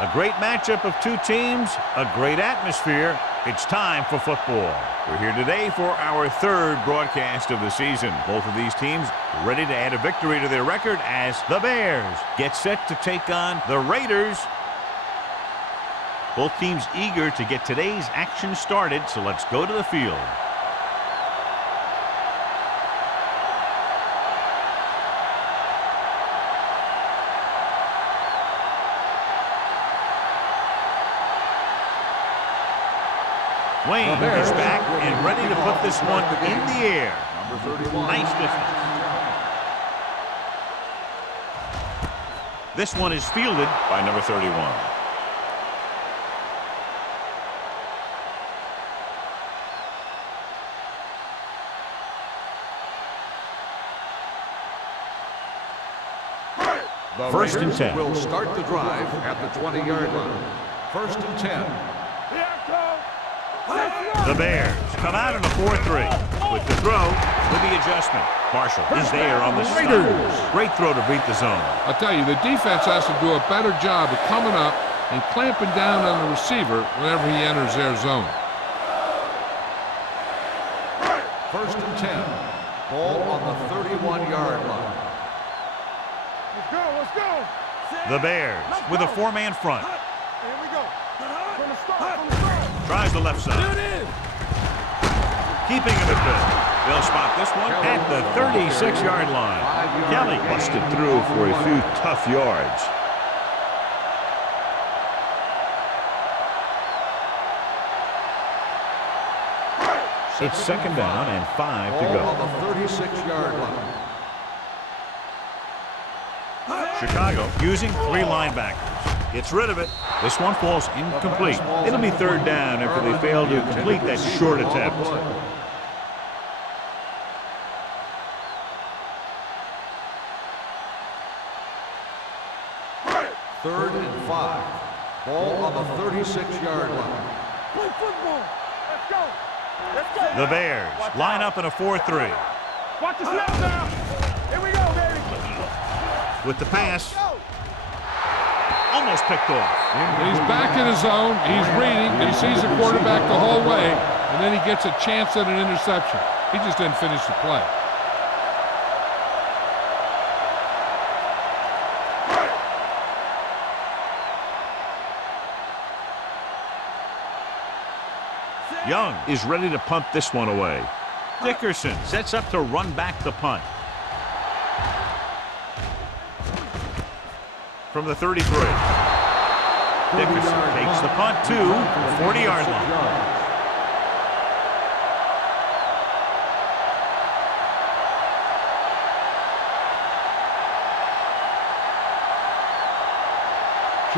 A great matchup of two teams, a great atmosphere. It's time for football. We're here today for our third broadcast of the season. Both of these teams ready to add a victory to their record as the Bears get set to take on the Raiders. Both teams eager to get today's action started, so let's go to the field. Wayne is back and ready to put this one in the air. Nice distance. This one is fielded by number 31. The First and 10. Will start the drive at the 20-yard line. First and 10. The Bears come out in a 4-3 with the throw with the adjustment. Marshall is there on the stop. Great throw to beat the zone. I'll tell you, the defense has to do a better job of coming up and clamping down on the receiver whenever he enters their zone. First and 10. Ball on the 31-yard line. Let's go. The Bears with a four-man front. Here we go. From the start. Tries the left side. Keeping him at good. They'll spot this one at the 36-yard line. Kelly busted through for a few tough yards. It's second down and 5 to go. On the 36-yard line. Chicago using three linebackers. Gets rid of it. This one falls incomplete. It'll be third down after they fail to complete that short attempt. Third and 5. Ball on the 36-yard line. Play football. Let's go. Let's go. The Bears line up in a 4-3. Watch the snap now. Here we go, baby. With the pass. Almost picked off. He's back in his zone. He's reading. He sees the quarterback the whole way, and then he gets a chance at an interception. He just didn't finish the play. Young is ready to punt this one away. Dickerson sets up to run back the punt. From the 33. Dickerson takes the punt to the 40-yard line.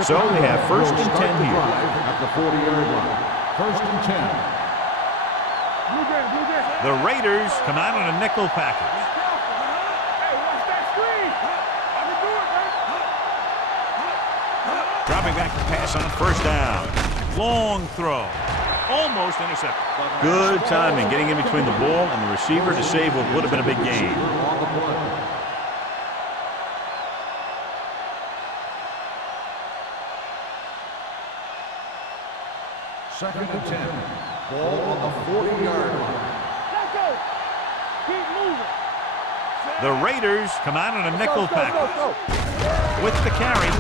So they have first and 10 here. At the 40-yard line. First and 10. The Raiders come out on a nickel package. Hey, watch that screen. I can do it, man. Dropping back to pass on first down. Long throw. Almost intercepted. Good timing getting in between the ball and the receiver to save what would have been a big gain. Second and 10. Ball on the 40-yard line. Let's go. Keep moving. The Raiders come out on a nickel package. With the carry.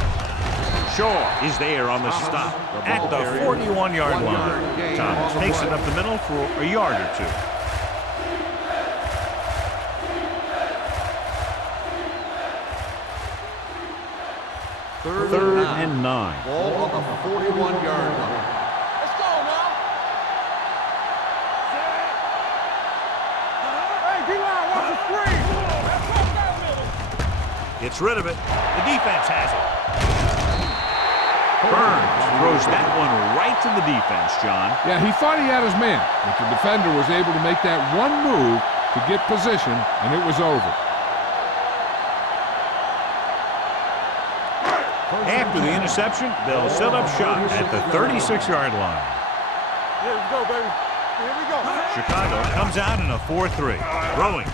Shaw is there on the stop at the 41-yard line. Thomas takes it up the middle for a yard or two. Third and 9. Ball on the 41-yard line. Let's go now. Hey, D-line, watch the screen. Gets rid of it. The defense has it. Burns throws that one right to the defense, John. Yeah, he thought he had his man, but the defender was able to make that one move to get position, and it was over. After the interception, they'll set up shop at the 36-yard line. Here we go, baby. Here we go. Chicago comes out in a 4-3. Throwing.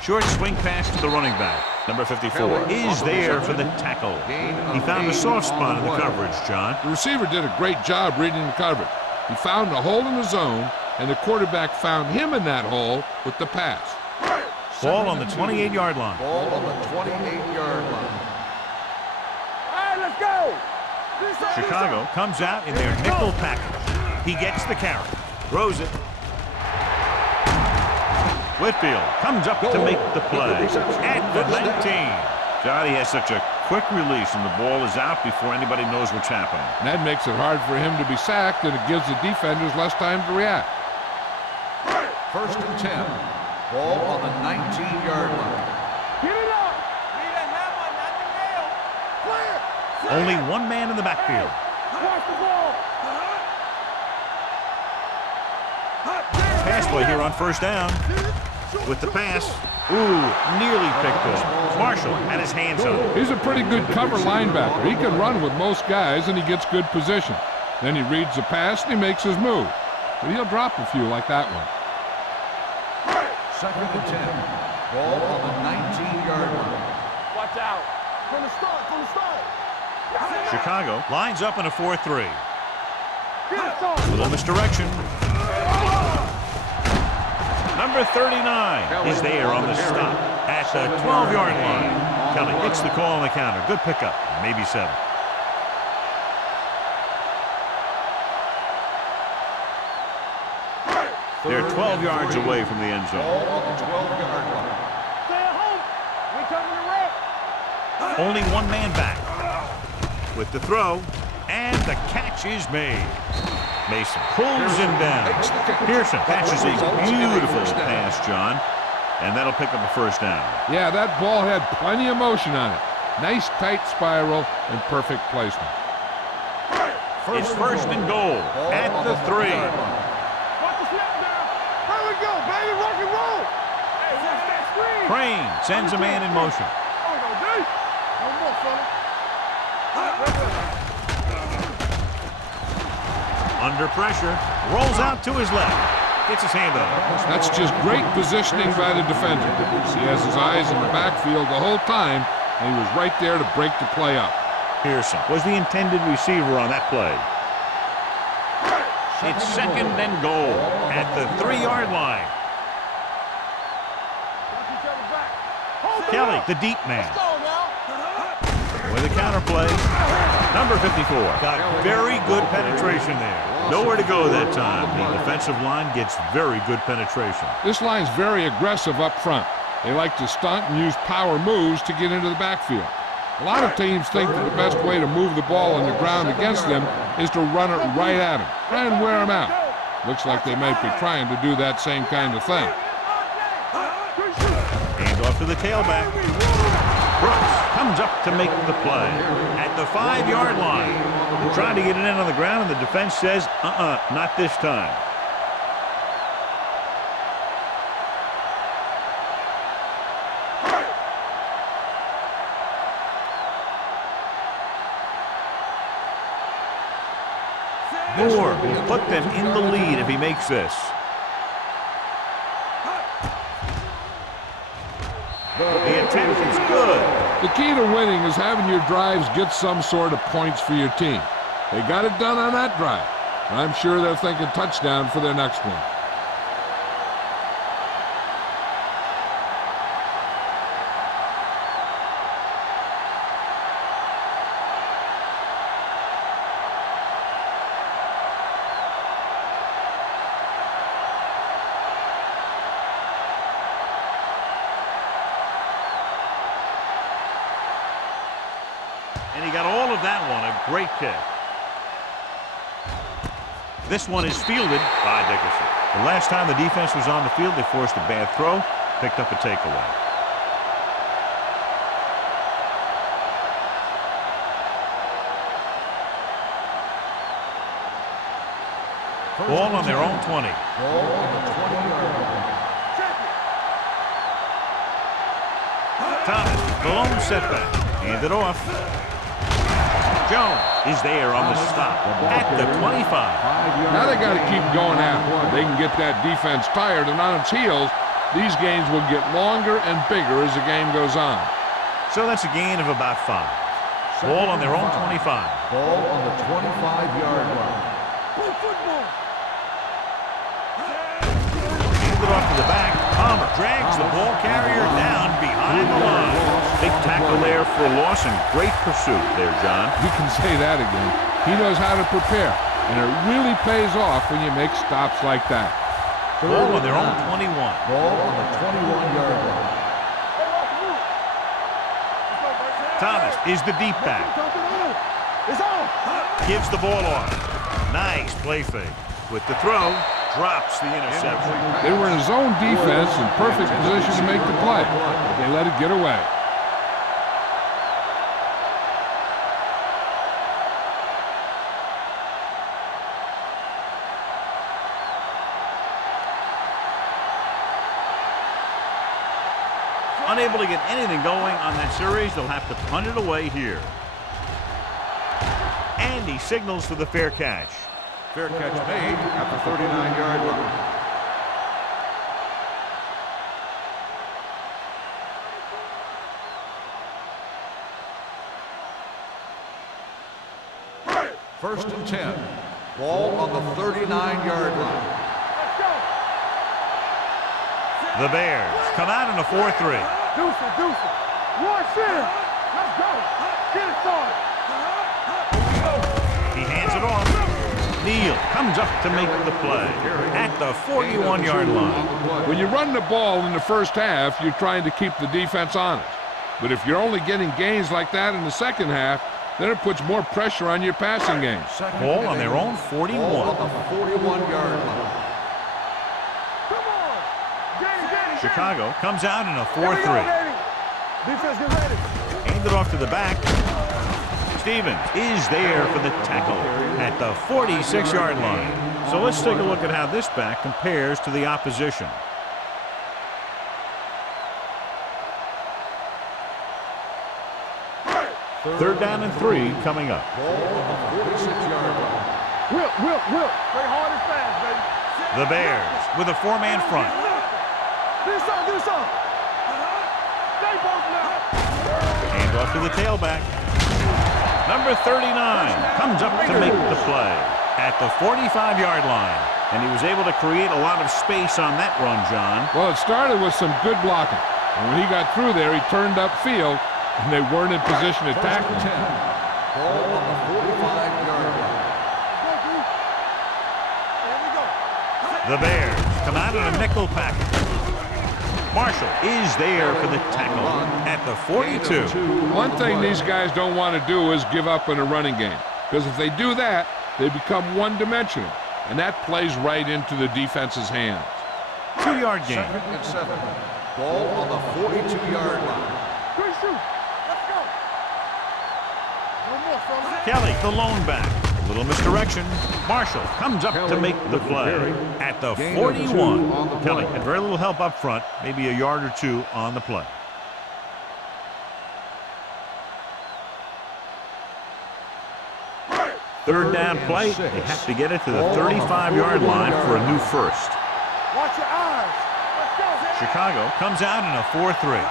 Short swing pass to the running back. Number 54 is there for the tackle. He found a soft spot in the coverage, John. The receiver did a great job reading the coverage. He found a hole in the zone, and the quarterback found him in that hole with the pass. Ball on the 28-yard line. Ball on the 28-yard line. All right, let's go. Chicago comes out in their nickel package. He gets the carry, throws it. Whitfield comes up to make the play at the 19. Johnny has such a quick release, and the ball is out before anybody knows what's happening. And that makes it hard for him to be sacked, and it gives the defenders less time to react. First and 10. Ball on the 19-yard line. Get it up. Need a hammer, not the nail. Clear. Only one man in the backfield. Watch the ball. Pass play here on first down. With the pass. Ooh, nearly picked off. Marshall had his hands on it. He's a pretty good cover linebacker. He can run with most guys, and he gets good position. Then he reads the pass, and he makes his move. But he'll drop a few like that one. Second and 10. Ball on the 19-yard line. Watch out. From the start, from the start. Chicago lines up in a 4-3. Get it started. Little misdirection. Number 39 is there on the stop at the 12-yard line. Kelly gets the call on the counter. Good pickup, maybe 7. They're 12 yards away from the end zone. Ball on the 12-yard line. Stay at home. We coming to wreck. Only one man back. With the throw, and the catch is made. Mason pulls him down. Pearson catches a beautiful pass, John, and that'll pick up a first down. Yeah, that ball had plenty of motion on it. Nice tight spiral and perfect placement. It's first and goal at the 3. Watch the snap down. Here we go, baby. Rock and roll. Hey, watch that screen. Crane sends a man in motion. Oh, no, dude. No more, fella. Under pressure, rolls out to his left. Gets his hand on it. That's just great positioning by the defender. He has his eyes in the backfield the whole time, and he was right there to break the play up. Pearson was the intended receiver on that play. It's second and goal at the 3-yard line. Watch each other back. Hold it Kelly, up. the deep man. Let's go now. With a counter play, number 54 got very good penetration there. Nowhere to go that time. The defensive line gets very good penetration. This line's very aggressive up front. They like to stunt and use power moves to get into the backfield. A lot of teams think that the best way to move the ball on the ground against them is to run it right at them, try and wear them out. Looks like they might be trying to do that same kind of thing. Hands off to the tailback. Brooks comes up to make the play at the 5-yard line. They're trying to get it in on the ground, and the defense says, not this time. Moore will put them in the lead if he makes this. The attempt is good. The key to winning is having your drives get some sort of points for your team. They got it done on that drive. And I'm sure they're thinking touchdown for their next one. And he got all of that one, a great kick. This one is fielded by Dickerson. The last time the defense was on the field, they forced a bad throw, picked up a takeaway. Ball on their own 20. Ball on the 20-yard line. Thomas, the lone setback. Hand it off. Jones is there on the stop at the 25. Now they got to keep going after it. They can get that defense tired and on its heels, These games will get longer and bigger as the game goes on. So that's a gain of about 5. Ball on their own 25. Ball on the 25-yard line. Play football. Handed off to the back. Palmer drags the ball carrier down behind the line. Big tackle there for Lawson. Great pursuit there, John. You can say that again. He knows how to prepare, and it really pays off when you make stops like that. Ball on their own 21. Ball on the 21-yard line. Thomas is the deep back. It's on. Gives the ball off. Nice play fake. With the throw, drops the interception. They were in a zone defense in perfect position to make the play, but they let it get away. Unable to get anything going on that series, they'll have to punt it away here. And he signals for the fair catch. Fair catch made at the 39-yard line. First and 10. Ball on the 39-yard line. The Bears come out in a 4-3. Deuce it, deuce it. Watch in. Let's go. Get it started. He hands it off. Neal comes up to make the play at the 41-yard line. When you run the ball in the first half, you're trying to keep the defense honest. But if you're only getting gains like that in the second half, then it puts more pressure on your passing game. Ball on their own 41. Ball on the 41-yard line. Come on. Danny. Chicago comes out in a Here we go, 4-3. Danny. Defense, get ready. Handed off to the back. Stevens is there for the tackle at the 46-yard line. So let's take a look at how this back compares to the opposition. Third down and 3 coming up. Ball on the 46-yard line. Whip. Play hard and fast, baby. The Bears with a 4-man front. This on. Stay both now. Hand off to the tailback. Number 39 comes up to make the play at the 45-yard line. And he was able to create a lot of space on that run, John. Well, it started with some good blocking. And when he got through there, he turned upfield, and they weren't in position to tackle him. 10. Ball on the 45-yard line. The Bears come out in a nickel package. Marshall is there for the tackle at the 42. One thing these guys don't want to do is give up in a running game, because if they do that, they become one-dimensional, and that plays right into the defense's hands. 2-yard gain. Second and 7. Ball on the 42-yard line. Good shoot. Let's go. No more, fellas. Kelly, the lone back. A little misdirection. Marshall comes up to make the play at the 41. Kelly had very little help up front, maybe a yard or two on the play. Third down play. They have to get it to the 35-yard line for a new first. Watch your eyes. Let's go. Chicago comes out in a 4-3.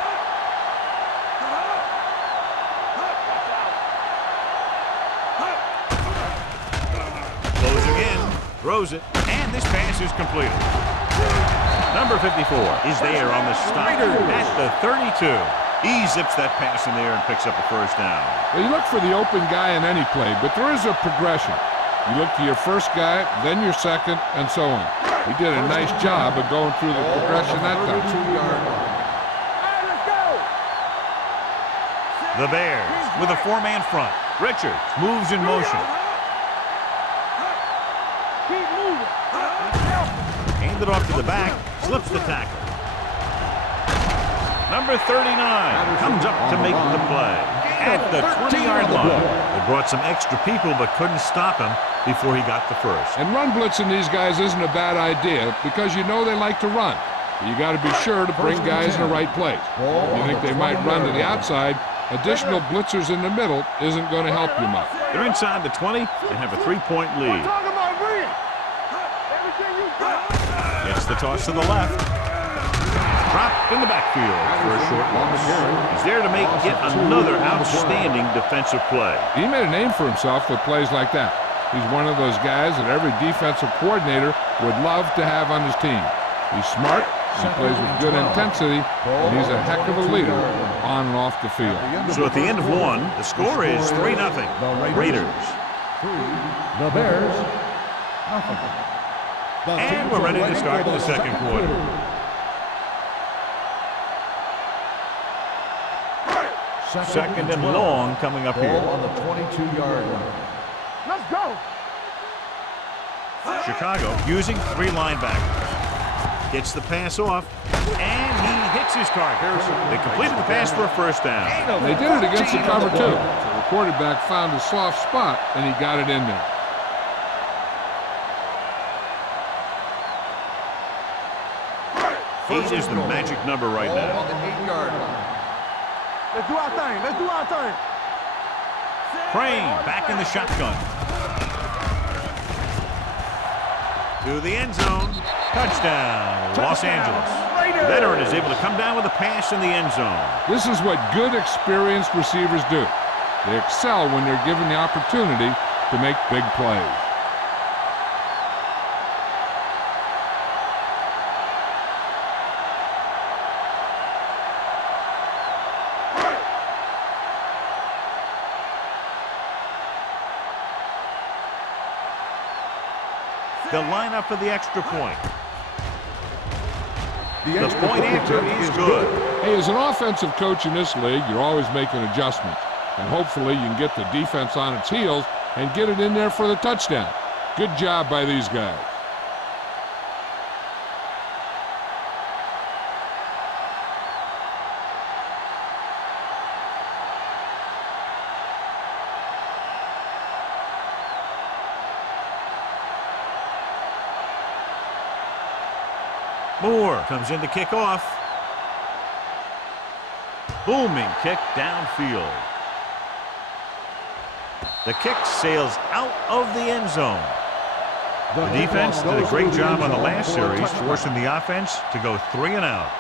Closing in, throws it, and this pass is completed. Number 54 is there on the stop at the 32. He zips that pass in there and picks up a first down. Well, you look for the open guy in any play, but there is a progression. You look to your first guy, then your second, and so on. He did a nice job of going through the progression that time. 32-yard line. Hey, let's go. The Bears with a 4-man front. Richards moves in motion. Keep moving. Handed off to the back, slips the tackle. Number 39 comes up to make the play at the 20-yard line. They brought some extra people but couldn't stop him before he got the first. And run blitzing these guys isn't a bad idea because you know they like to run. But you got to be sure to bring guys in the right place. If you think they might run to the outside, additional blitzers in the middle isn't going to help you much. They're inside the 20 and have a 3-point lead. Talk about Reed. Everything you got. Gets the toss to the left. Dropped in the backfield for a short loss. He's there to make yet another outstanding defensive play. He made a name for himself with plays like that. He's one of those guys that every defensive coordinator would love to have on his team. He's smart, he plays with good intensity, and he's a heck of a leader on and off the field. So at the end of one, the score is 3-0. Raiders. The Bears, nothing. And we're ready to start the second quarter. Second and long coming up here. Ball on the 22-yard line. Let's go. Chicago using 3 linebackers. Gets the pass off, and he hits his target. They completed the pass for a first down. They did it against the cover, too. So the quarterback found a soft spot, and he got it in there. Eight is the magic number right Ball now. on the 8-yard line. Let's do our thing. Let's do our thing. Crane back in the shotgun. To the end zone. Touchdown, Los Angeles. The veteran is able to come down with a pass in the end zone. This is what good, experienced receivers do. They excel when they're given the opportunity to make big plays. They'll line up for the extra point. The point after is good. Hey, as an offensive coach in this league, you're always making adjustments. And hopefully you can get the defense on its heels and get it in there for the touchdown. Good job by these guys. Moore comes in to kick off. Booming kick downfield. The kick sails out of the end zone. The defense did a great job on the last series, forcing the offense to go 3 and out.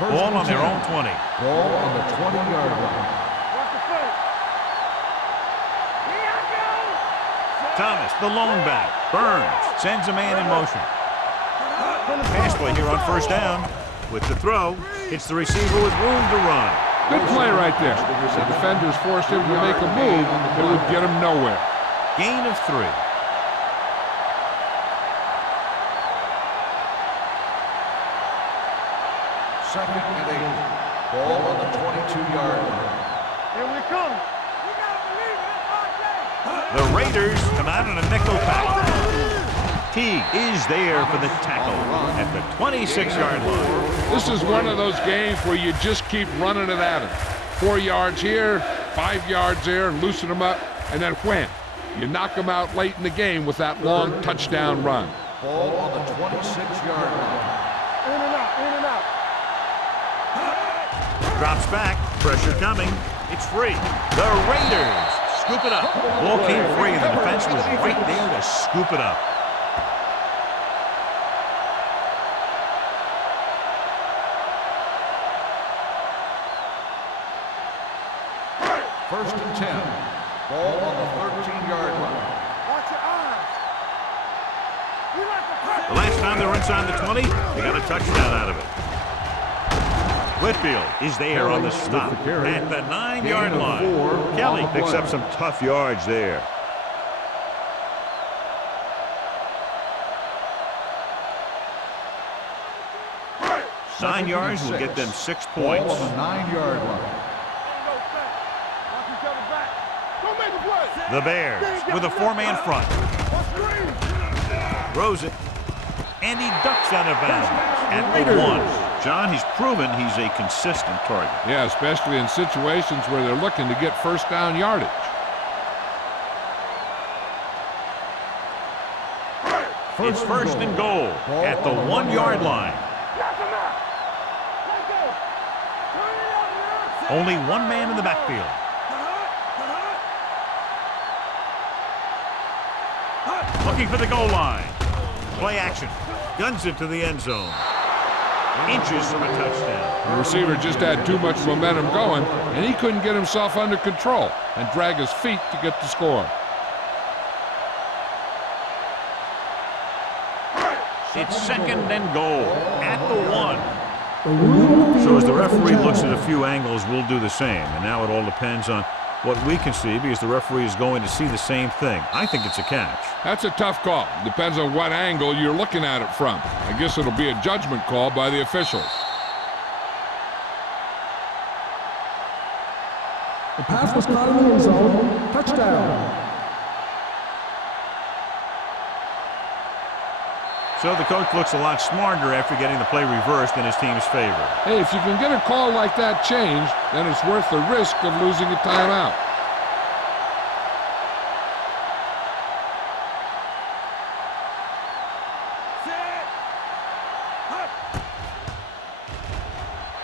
Ball on their own 20. Ball on the 20-yard line. Thomas, the lone back. Burns sends a man in motion. Pass play here on first down. With the throw, it's the receiver with room to run. Good play right there. The defenders forced him to make a move that would get him nowhere. Gain of 3. Second and 8. Ball on the 22-yard line. Here we come. The Raiders come out in a nickel pack. Teague is there for the tackle at the 26-yard line. This is one of those games where you just keep running it at him. 4 yards here, 5 yards there, and loosen them up, and then wham. You knock them out late in the game with that long touchdown run. Ball on the 26-yard line. In and out, in and out. Drops back, pressure coming. It's free. The Raiders scoop it up. Ball came free, and the defense was right there to scoop it up. First and 10. Ball on the 13-yard line. Watch your eyes. We like the pressure. The last time they were inside the 20, they got a touchdown out of it. Whitfield is there on the stop at the 9-yard line. Kelly picks up some tough yards there. Nine yards will get them 6 points. Ball on the 9-yard line. Watch each other back. Don't make a play. The Bears with a 4-man front. Throws it, and he ducks out of bounds at the 1. John, he's proven he's a consistent target. Yeah, especially in situations where they're looking to get first down yardage. It's first and goal at the 1-yard line. Only one man in the backfield. Looking for the goal line. Play action. Guns it to the end zone. Inches from a touchdown. The receiver just had too much momentum going, and he couldn't get himself under control and drag his feet to get the score. It's second and goal at the 1. So as the referee looks at a few angles, we'll do the same. And now it all depends on what we can see because the referee is going to see the same thing. I think it's a catch. That's a tough call. Depends on what angle you're looking at it from. I guess it'll be a judgment call by the officials. The pass was caught in the end zone. Touchdown. So the coach looks a lot smarter after getting the play reversed in his team's favor. Hey, if you can get a call like that changed, then it's worth the risk of losing a timeout.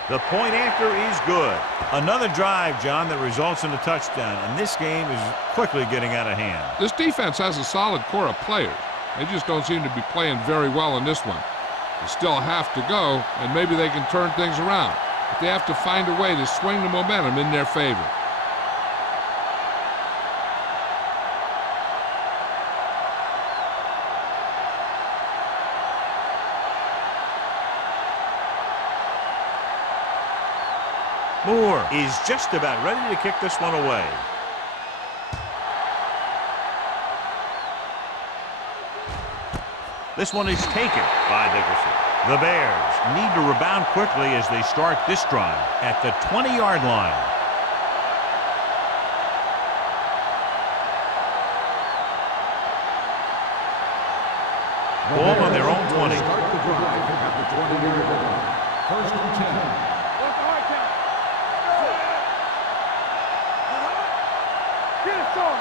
The point after is good. Another drive, John, that results in a touchdown, and this game is quickly getting out of hand. This defense has a solid core of players. They just don't seem to be playing very well in this one. They still have to go, and maybe they can turn things around. But they have to find a way to swing the momentum in their favor. Moore is just about ready to kick this one away. This one is taken by Dickerson. The Bears need to rebound quickly as they start this drive at the 20-yard line. Ball on their own 20. Start the drive at the 20-yard line. First and 10. What's the high count? Get it, son.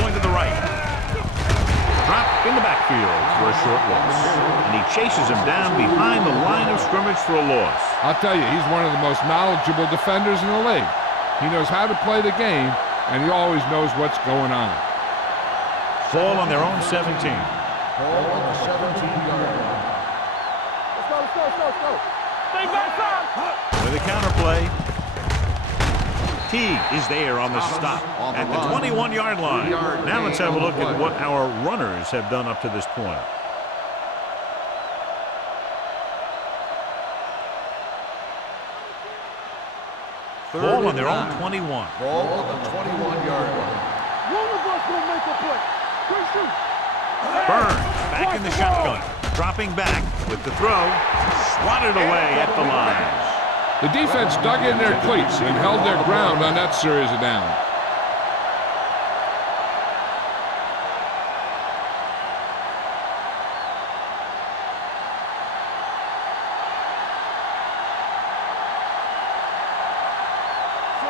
Going to the right. Drop in the backfield for a short loss. And he chases him down behind the line of scrimmage for a loss. I'll tell you, he's one of the most knowledgeable defenders in the league. He knows how to play the game, and he always knows what's going on. Ball on their own 17. Ball on the 17-yard line. Let's go. Stay backside. With a counterplay. Teague is there on the stop at the 21-yard line. Now let's have a look at what our runners have done up to this point. Ball on their own 21. Ball on the 21-yard line. One of us will make a play. Quick shoot. Burns back in the shotgun. Dropping back with the throw. Swatted away at the line. The defense dug in their cleats and held their ground on that series of downs.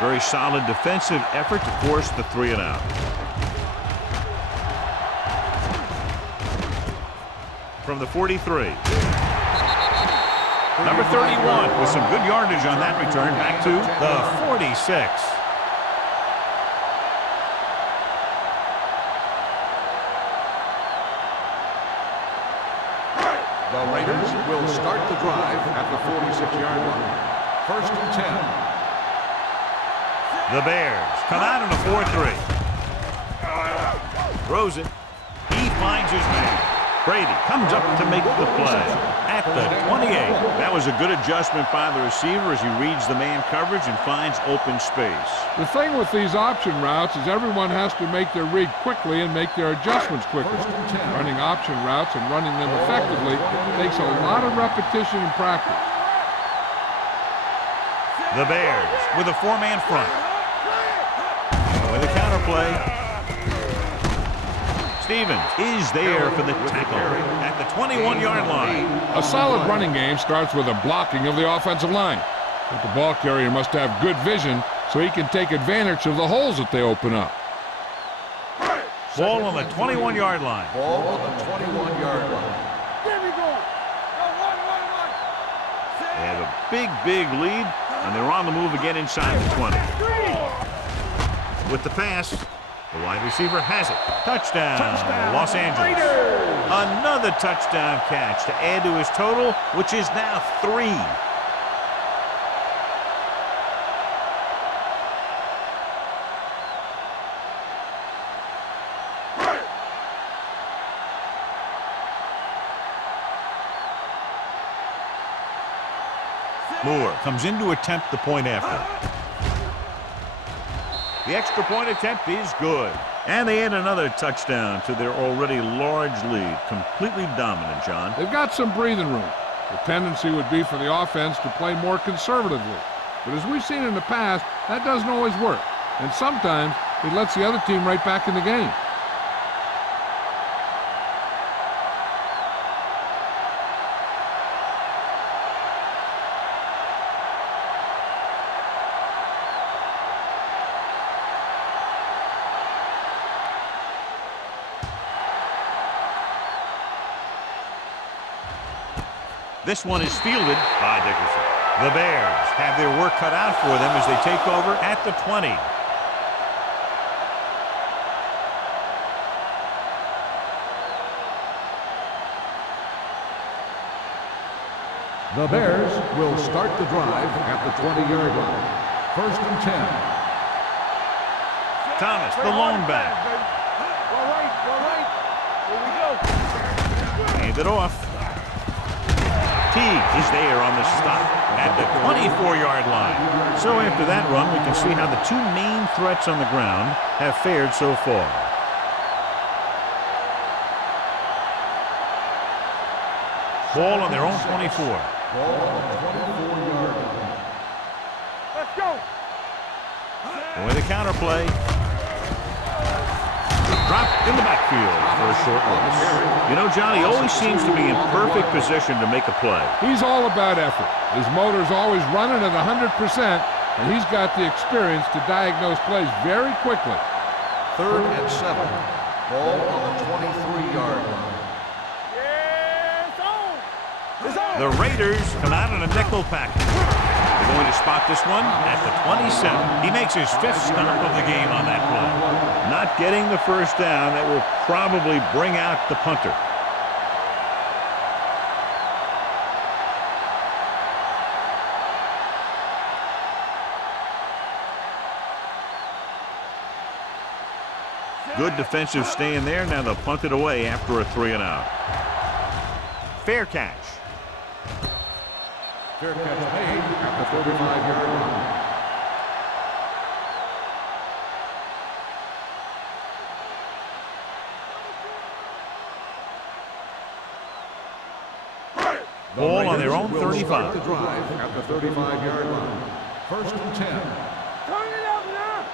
Very solid defensive effort to force the 3-and-out. From the 43. Number 31 with some good yardage on that return back to the 46. The Raiders will start the drive at the 46-yard line. First and 10. The Bears come out in a 4-3. Throws it. He finds his man. Brady comes up to make the play at the 28. That was a good adjustment by the receiver as he reads the man coverage and finds open space. The thing with these option routes is everyone has to make their read quickly and make their adjustments quickly. Running option routes and running them effectively takes a lot of repetition and practice. The Bears with a 4-man front. With a counterplay. Stevens is there for the tackle at the 21-yard line. A solid running game starts with a blocking of the offensive line. But the ball carrier must have good vision so he can take advantage of the holes that they open up. Ball on the 21-yard line. Ball on the 21-yard line. There we go. Run. They have a big lead, and they're on the move again inside the 20. With the pass, The wide receiver has it. Touchdown, Los Angeles. Raiders. Another touchdown catch to add to his total, which is now 3. Moore comes in to attempt the point after. The extra point attempt is good. And they add another touchdown to their already large lead. Completely dominant, John. They've got some breathing room. The tendency would be for the offense to play more conservatively. But as we've seen in the past, that doesn't always work. And sometimes it lets the other team right back in the game. This one is fielded by Dickerson. The Bears have their work cut out for them as they take over at the 20. The Bears will start the drive at the 20-yard line. 1st and 10. Thomas, the lone back. Go right. Here we go. Hand it off. Teague is there on the stop at the 24-yard line. So after that run, we can see how the two main threats on the ground have fared so far. Ball on their own 24. Ball on the 24-yard line. Let's go. With a counter play. Dropped in the backfield for a short loss. You know, John, he always seems to be in perfect position to make a play. He's all about effort. His motor's always running at 100%, and he's got the experience to diagnose plays very quickly. 3rd and 7. Ball on the 23-yard line. The Raiders come out in a nickel package. They're going to spot this one at the 27. He makes his 5th stop of the game on that play. Not getting the first down, that will probably bring out the punter. Good defensive stand there. Now they'll punt it away after a 3-and-out. Fair catch. Fair catch made at the 35-yard line. Ball on their own 35. The drive at the 35-yard line. 1st and 10. Turn it up now.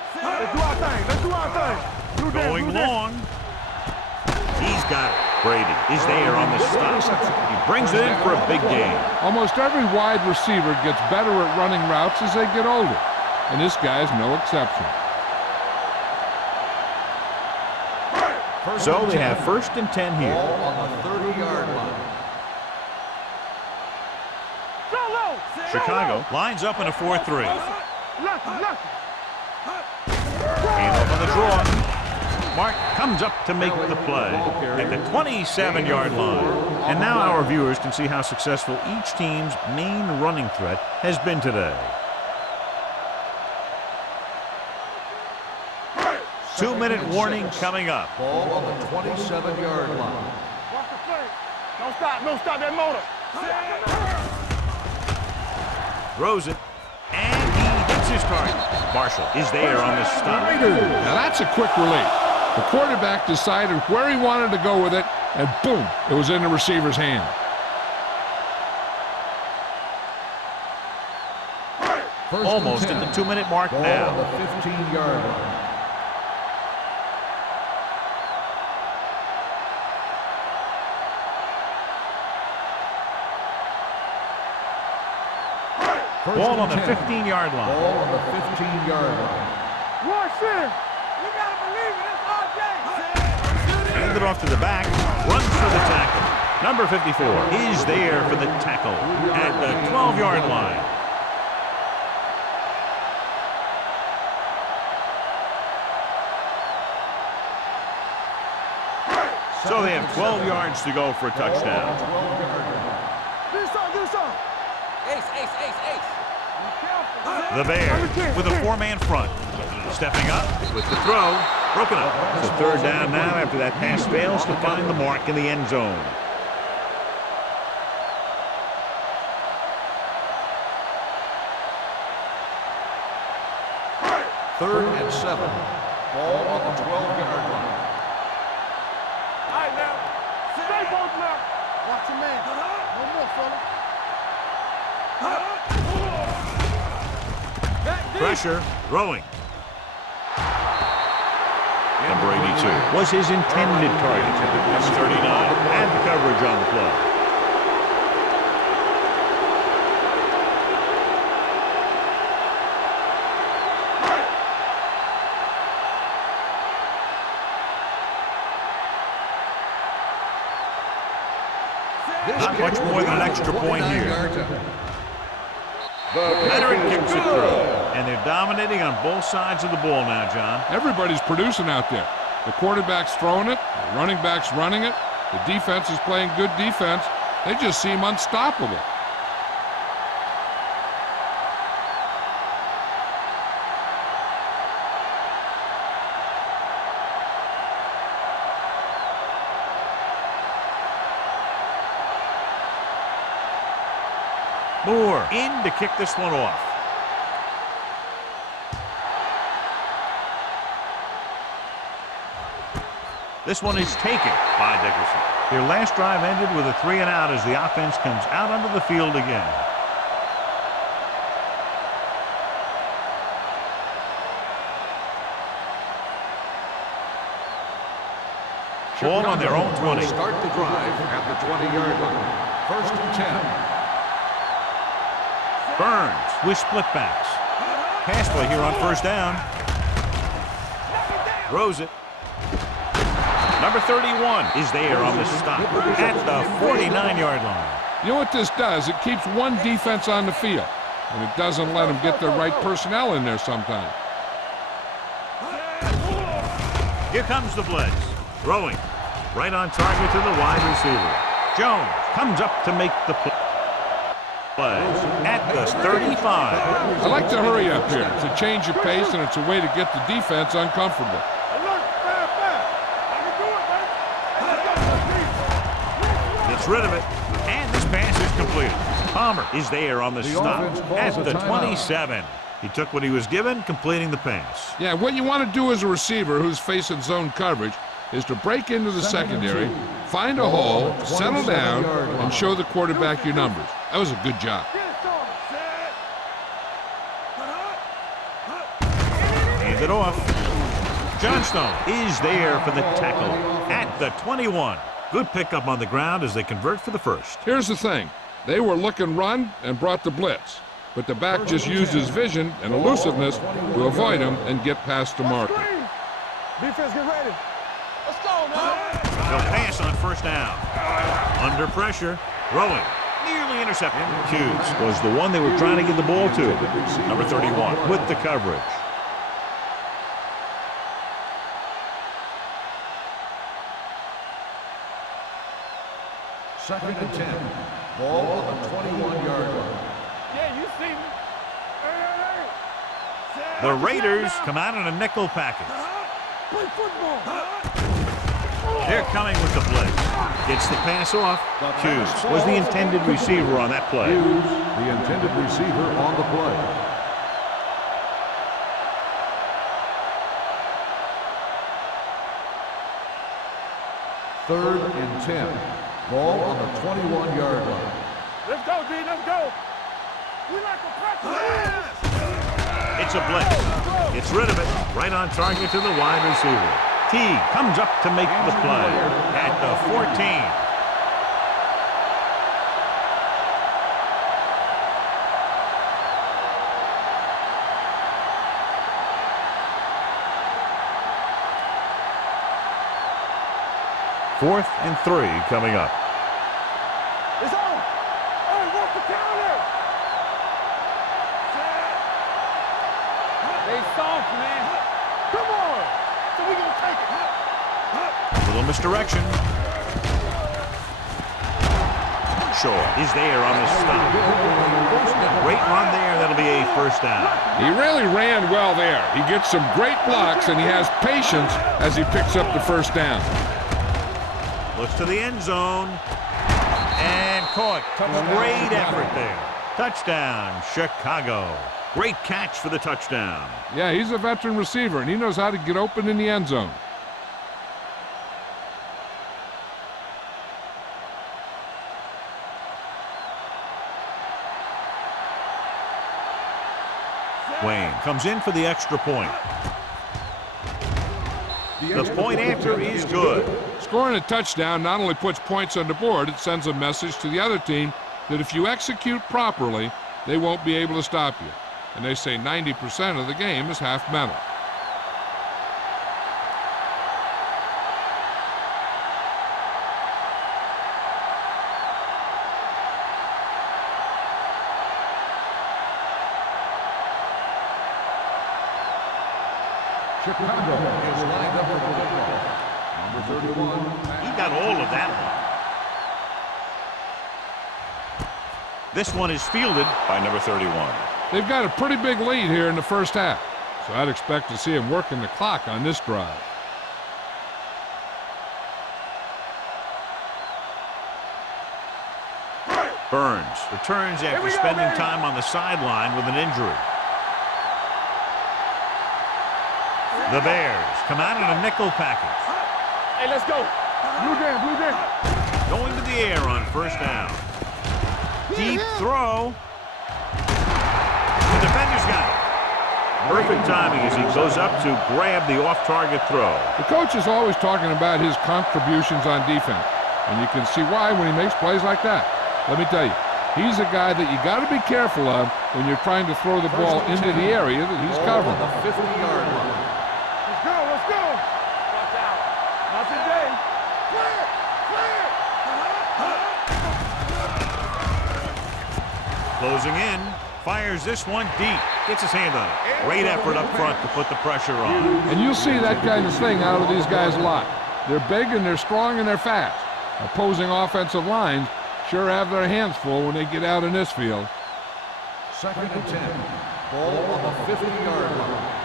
Let's do our thing. Going long. He's got it. Brady is there on the stop. He brings it in for a big gain. Almost every wide receiver gets better at running routes as they get older, and this guy's no exception. So they have 1st and 10 here. Ball on the 30-yard line. Chicago lines up in a 4-3. Hand off on the draw. Mark comes up to make the play at the 27-yard line. And now our viewers can see how successful each team's main running threat has been today. 2-minute warning coming up. Ball on the 27-yard line. Watch the play. Don't stop that motor. Throws it, and he hits his target. Marshall is there on the stop. Now that's a quick release. The quarterback decided where he wanted to go with it, and boom, it was in the receiver's hand. Almost at the 2-minute mark Ball now. on the 15-yard line. Ball on the 15-yard line. Ball on the 15-yard line. Watch it. You gotta believe it. It's our game. Hand it off to the back. Runs for the tackle. Number 54 is there for the tackle at the 12-yard line. So they have 12 yards to go for a touchdown. Do some. Ace, ace, ace, ace. Be careful. The Bears with a four-man front. Stepping up with the throw. Broken up. It's a third down now after that pass fails to find the mark in the end zone. Third and 7. Ball on the 12-yard line. All right, now. Stay both now. Watch your man. One more, fella. Pressure, throwing. Number 82 was his intended target. Number 39 had the coverage on the play. Not much more than an extra point here. Veteran kicks it through. And they're dominating on both sides of the ball now, John. Everybody's producing out there. The quarterback's throwing it, the running back's running it, the defense is playing good defense. They just seem unstoppable. Moore in to kick this one off. This one is taken by Dickerson. Their last drive ended with a 3-and-out as the offense comes out onto the field again. Ball on their own 20. Start the drive at the 20-yard line. First and 10. Burns with split backs. Pass play here on first down. Throws it. Number 31 is there on the stop at the 49-yard line. You know what this does? It keeps one defense on the field, and it doesn't let them get the right personnel in there sometimes. Here comes the blitz. Throwing. Right on target to the wide receiver. Jones comes up to make the play at the 35. I like to hurry up here. It's a change of pace, and it's a way to get the defense uncomfortable. Gets rid of it, and this pass is completed. Palmer is there on the stop at the 27. He took what he was given, completing the pass. Yeah, what you want to do as a receiver who's facing zone coverage is to break into the secondary, find a hole, settle down, and show the quarterback your numbers. That was a good job. Hand it off. Johnstone is there for the tackle at the 21. Good pickup on the ground as they convert for the first. Here's the thing. They were looking run and brought the blitz, but the back just used his vision and elusiveness to avoid him and get past the marker. Defense, get ready. Let's go, man. They'll pass on first down. Under pressure, throwing. Nearly intercepted. Hughes was the one they were trying to get the ball to. Number 31 with the coverage. Second and 10. Ball on the 21-yard line. Yeah, you see me. Hey. The Raiders come out in a nickel package. Play football. They're coming with the blitz. Gets the pass off. Hughes was the intended receiver on that play. Hughes, the intended receiver on the play. Third and 10. Ball on the 21-yard line. Let's go, D. Let's go. We like to practice. It's a blitz. Gets rid of it. Right on target to the wide receiver. T comes up to make the play at the 14. Fourth and 3 coming up. It's on. Hey, work the counter. They soft, man. Come on. So we gonna take it. Little misdirection. Shaw is there on the stop. Great run there. That'll be a first down. He really ran well there. He gets some great blocks, and he has patience as he picks up the first down. Looks to the end zone. And caught. Great effort there. Touchdown, Chicago. Great catch for the touchdown. Yeah, he's a veteran receiver, and he knows how to get open in the end zone. Wayne comes in for the extra point. The point after is good. Scoring a touchdown not only puts points on the board, it sends a message to the other team that if you execute properly, they won't be able to stop you. And they say 90% of the game is half mental. Chicago is lined up for the kickoff. Number 31. He got all of that one. This one is fielded by number 31. They've got a pretty big lead here in the first half, so I'd expect to see him working the clock on this drive. Burns returns after spending time on the sideline with an injury. The Bears come out in a nickel package. Hey, let's go. Blue jam, blue jam. Going to the air on first down. Deep throw. The defender's got it. Perfect timing as he goes up to grab the off-target throw. The coach is always talking about his contributions on defense, and you can see why when he makes plays like that. Let me tell you, he's a guy that you got to be careful of when you're trying to throw the ball into the area that he's covering. The 50-yard line. Let's go, let's go. Watch out. Not today. Clear, clear. Closing in, fires this one deep. Gets his hand on it. Great effort up front to put the pressure on. And you'll see that kind of thing out of these guys a lot. They're big and they're strong and they're fast. Opposing offensive lines sure have their hands full when they get out in this field. 2nd and 10. Ball on the 50-yard line.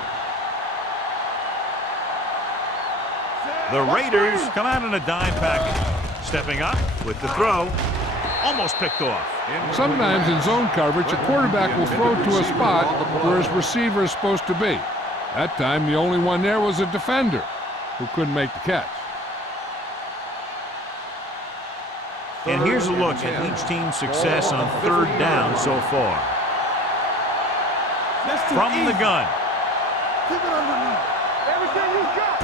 The Raiders come out in a dime package. Stepping up with the throw. Almost picked off. Sometimes in zone coverage, a quarterback will throw to a spot where his receiver is supposed to be. That time, the only one there was a defender who couldn't make the catch. And here's a look at each team's success on third down so far. From the gun. Keep it underneath. Everything you got.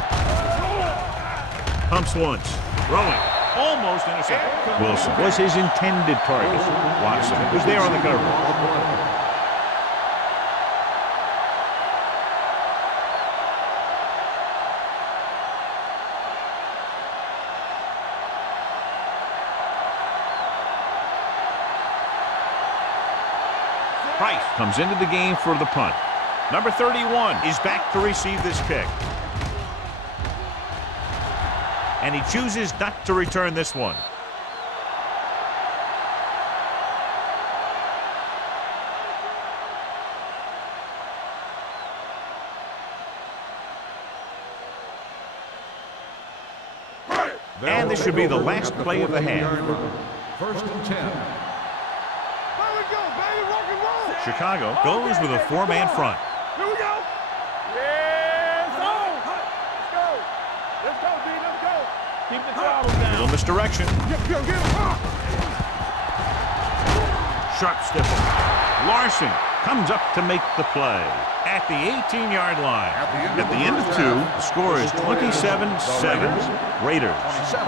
Pumps once. Throwing. Almost intercepted. Wilson was his intended target. Watson was there on the cover. Price comes into the game for the punt. Number 31 is back to receive this kick. And he chooses not to return this one. And this should be the last play of the half. 1st and 10. There we go, baby. Rock and roll. Chicago goes with a four-man front. Here we go. Yes, oh. Let's go. Let's go, D. Let's go. Keep the throttle down. Little misdirection. Get him. Sharp stifle. Larson comes up to make the play at the 18-yard line. At the end of two, the score is 27-7. Raiders. 7.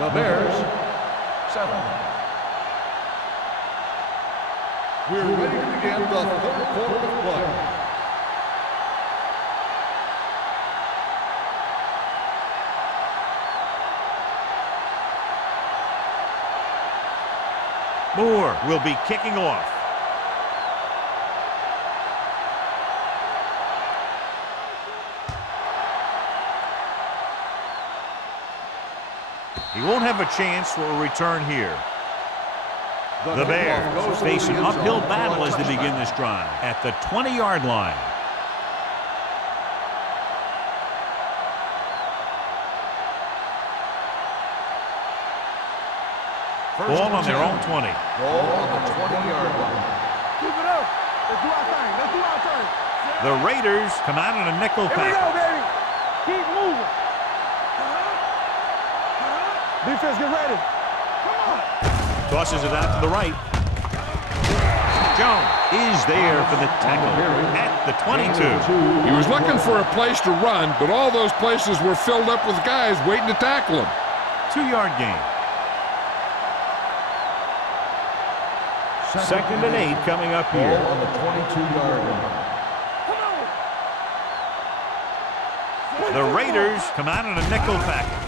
The Bears, 7. We're ready to begin the 3rd quarter of play. Moore will be kicking off. He won't have a chance for a return here. The Bears face an uphill battle as they begin this drive at the 20-yard line. Ball on their own 20. Ball on the 20-yard line. Keep it up. Let's do our thing. Let's do our thing. The Raiders come out in a nickel Here we go, package. baby. Keep moving. Defense, get ready. Come on. Tosses it out to the right. Jones is there for the tackle at the 22. He was looking for a place to run, but all those places were filled up with guys waiting to tackle him. 2-yard gain. Second and 8 coming up here. Ball on the 22-yard line. The Raiders come out in a nickel package.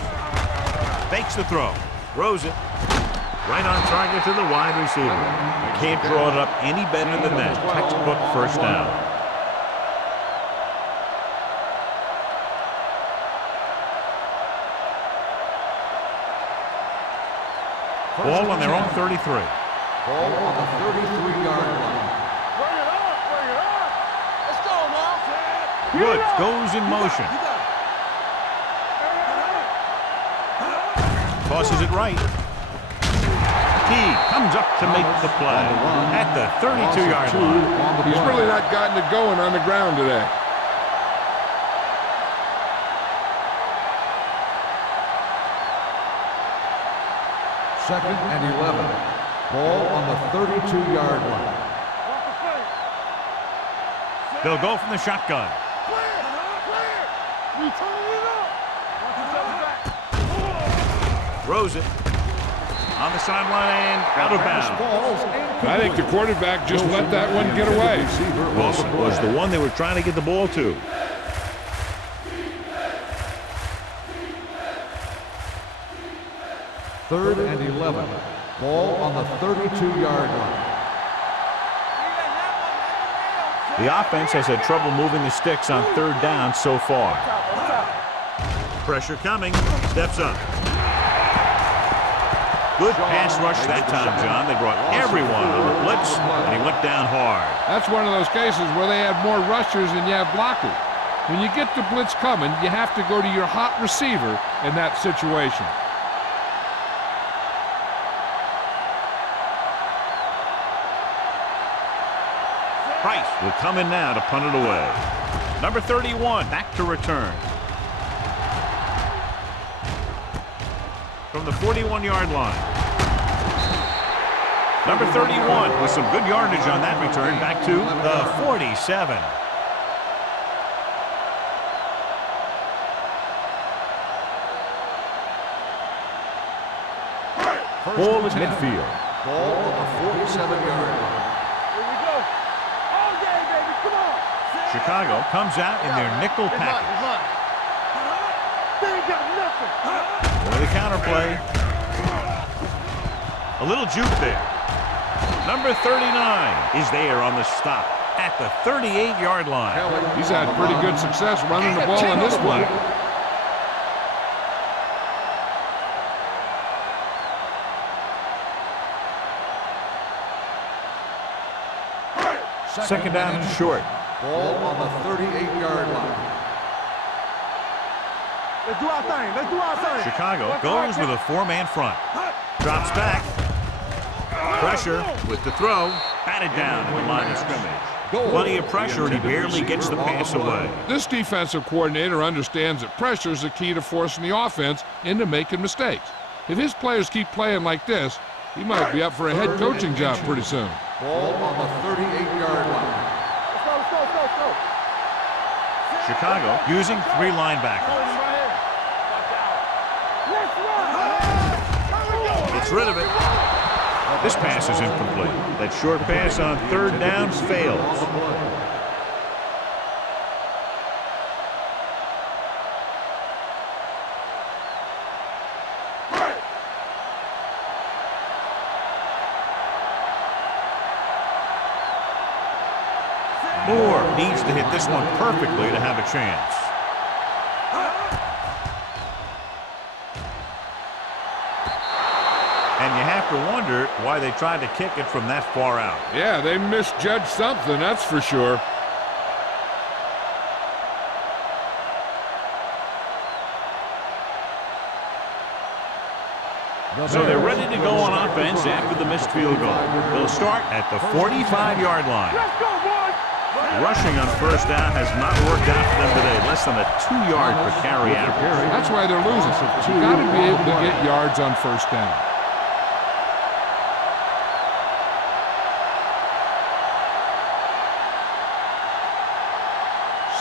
Fakes the throw. Throws it. Right on target to the wide receiver. You can't draw it up any better than that. Textbook first down. Ball on their own 33. Ball on the 33-yard line. Bring it up. Bring it up. Let's go now. Woods goes in motion. Tosses it right. He comes up to make the play at the 32-yard line. He's really not gotten it going on the ground today. Second and 11. Ball on the 32-yard line. They'll go from the shotgun. We turn it up. Throws it. On the sideline and out of bounds. I think the quarterback just let that one get away. Wilson was the one they were trying to get the ball to. Third and 11. Ball on the 32-yard line. The offense has had trouble moving the sticks on third down so far. Pressure coming. Steps up. Good pass rush that time, John. They brought everyone on the blitz, and he went down hard. That's one of those cases where they have more rushers than you have blockers. When you get the blitz coming, you have to go to your hot receiver in that situation. Price will come in now to punt it away. Number 31 back to return. From the 41-yard line. Number 31 with some good yardage on that return back to the 47. Ball at midfield. Ball on the 47-yard line. Here we go. All day, baby. Come on. Chicago comes out in their nickel package. They ain't got nothing. For the counter play. A little juke there. Number 39 is there on the stop at the 38-yard line. He's had pretty good success running the ball in this one. Second down and short. Ball on the 38-yard line. Let's do our thing. Let's do our thing. Chicago goes with a four-man front. Drops back. Pressure with the throw. Batted down in the line of scrimmage. Plenty of pressure, and he barely gets the pass away. This defensive coordinator understands that pressure is the key to forcing the offense into making mistakes. If his players keep playing like this, he might be up for a head coaching job pretty soon. Ball on the 38-yard line. Let's go. Chicago using three linebackers. Let's run. Gets rid of it. This pass is incomplete. That short pass on third down fails. Moore needs to hit this one perfectly to have a chance. have to wonder why they tried to kick it from that far out. Yeah, they misjudged something, that's for sure. So they're ready to go on offense after the missed field goal. They'll start at the 45-yard line. Let's go, boys. Rushing on first down has not worked out for them today. Less than a 2-yard per carry average. That's why they're losing. You've got to be able to get yards on first down.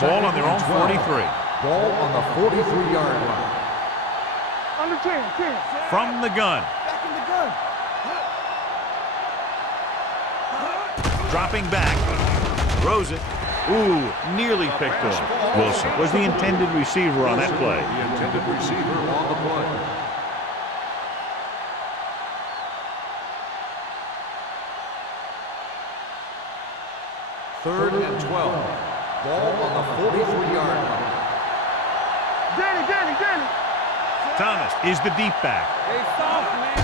Ball on their own 43. Ball on the 43-yard line. Under 10. From the gun. Back in the gun. Dropping back. Throws it. Ooh, nearly picked off. Wilson was the intended receiver on that play. The intended receiver on the play. Third and 12. Ball on the 43-yard line. Danny. Thomas is the deep back. Hey, soft, man.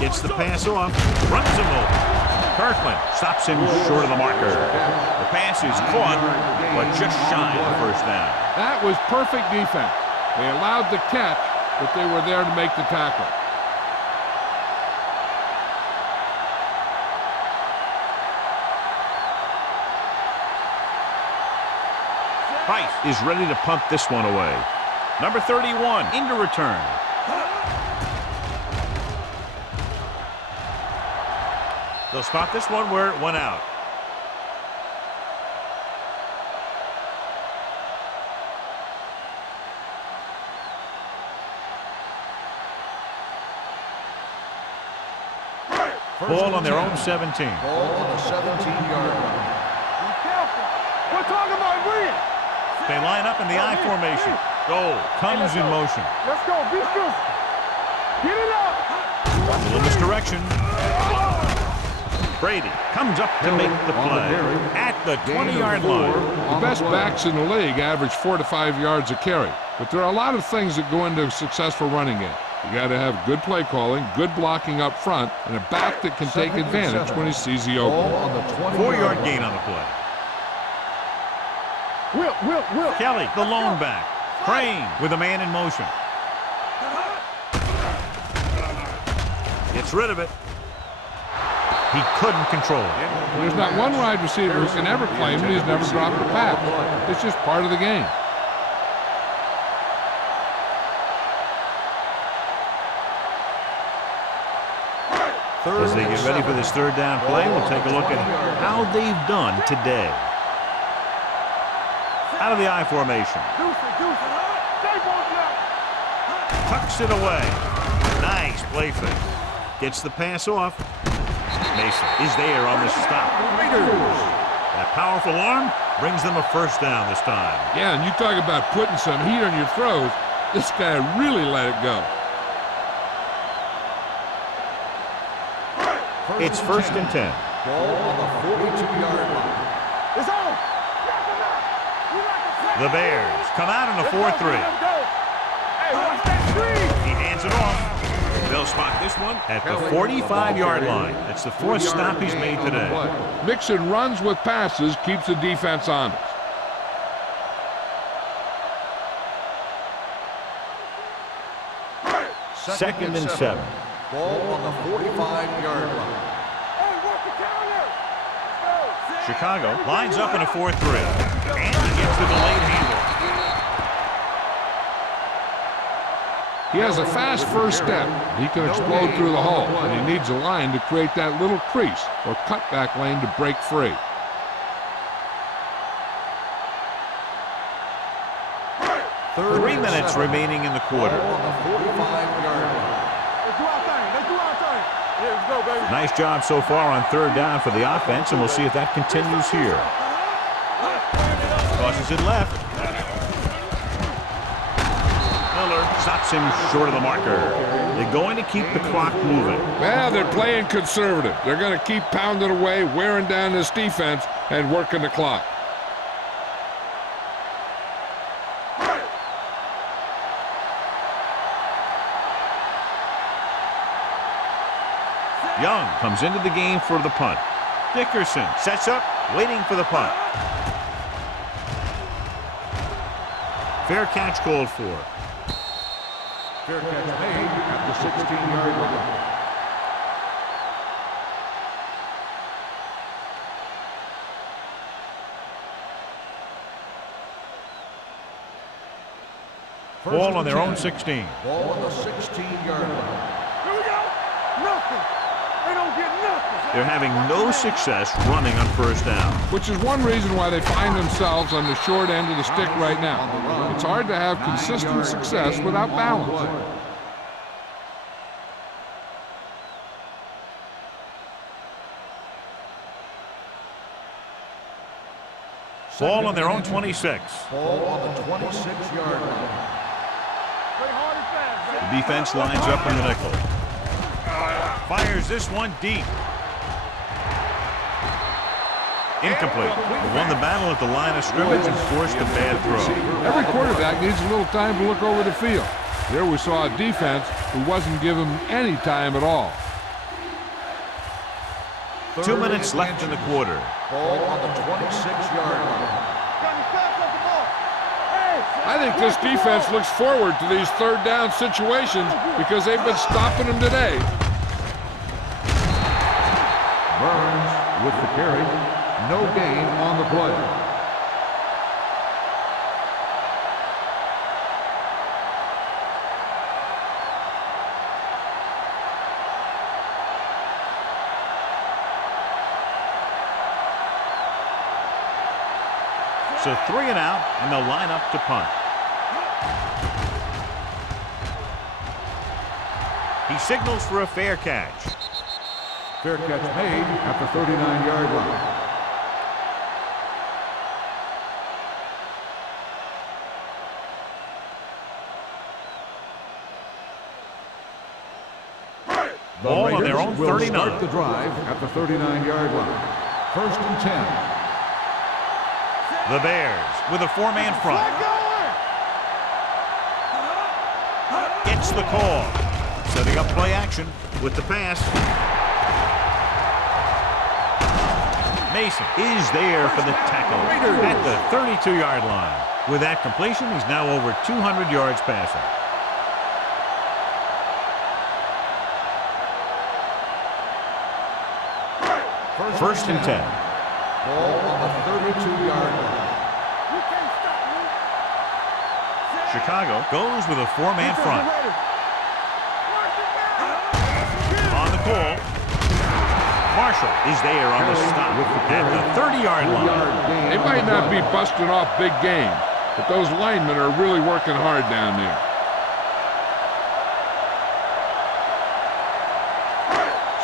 Gets the pass off. Runs him over. Kirkland stops him short of the marker. The pass is caught, but just shy of the first down. That was perfect defense. They allowed the catch, but they were there to make the tackle. Price is ready to punt this one away. Number 31 into return. They'll spot this one where it went out. Ball on their own 17. Ball on the 17-yard line. Be careful. We're talking about win. They line up in the I formation. Goal comes in motion. Let's go. Be good. Get it up. A little misdirection. Brady comes up to make the play at the 20-yard line. The best backs in the league average 4 to 5 yards a carry, but there are a lot of things that go into a successful running game. You got to have good play calling, good blocking up front, and a back that can take advantage when he sees the opening. 4-yard gain on the play. Will. Kelly, the lone back. Crane with a man in motion. Gets rid of it. He couldn't control it. There's not one wide receiver who can ever claim that he's never dropped a pass. It's just part of the game. As they get ready for this third down play, we'll take a look at how they've done today. Out of the I formation. Tucks it away. Nice play fake. Gets the pass off. Mason is there on the stop. Raiders. That powerful arm brings them a first down this time. Yeah, and you talk about putting some heat on your throws. This guy really let it go. It's first and 10. Ball on the 42-yard line. It's on. The Bears come out in a 4-3. Hey, watch that screen. He hands it off. They'll spot this one at the 45-yard line. That's the fourth stop he's made today. Mixing runs with passes keeps the defense honest. Second and 7. Ball on the 45-yard line. Hey, work the counter. Chicago lines up in a 4-3. And he gets the delayed handle. He has a fast first step. He can explode through the hole, and he needs a line to create that little crease or cutback lane to break free. Third 3 minutes remaining in the quarter. on the 45-yard line. Let's do our thing. Yeah, let's go, baby. Nice job so far on third down for the offense, and we'll see if that continues here. Tosses it left. Miller stops him short of the marker. They're going to keep the clock moving. Well, they're playing conservative. They're going to keep pounding away, wearing down this defense, and working the clock. Young comes into the game for the punt. Dickerson sets up, waiting for the punt. Fair catch called for. Fair catch made at the 16-yard line. Ball on their own 16. Ball on the 16-yard line. Here we go. Nothing. They don't get nothing. They're having no success running on first down. Which is one reason why they find themselves on the short end of the stick right now. It's hard to have consistent success without balance. Ball on their own 26. Ball on the 26-yard line. Play hard and fast. The defense lines up in the nickel. Fires this one deep. Incomplete. They won the battle at the line of scrimmage and forced a bad throw. Every quarterback needs a little time to look over the field. Here we saw a defense who wasn't given any time at all. 2 minutes left in the quarter. Ball on the 26-yard line. I think this defense looks forward to these third down situations because they've been stopping them today. Burns with the carry. No gain on the play. So 3 and out, and they'll line up to punt. He signals for a fair catch. Fair catch made at the 39-yard line. Ball on their own 39. Start the drive at the 39-yard line. 1st and 10. The Bears with a 4-man front. Gets the call. Setting up play action with the pass. Mason is there for the tackle at the 32-yard line. With that completion, he's now over 200 yards passing. First and 10. Ball on the 32-yard line. Chicago goes with a 4-man front. On the call. Marshall is there on the stop at the 30-yard line. They might not be busting off big game, but those linemen are really working hard down there.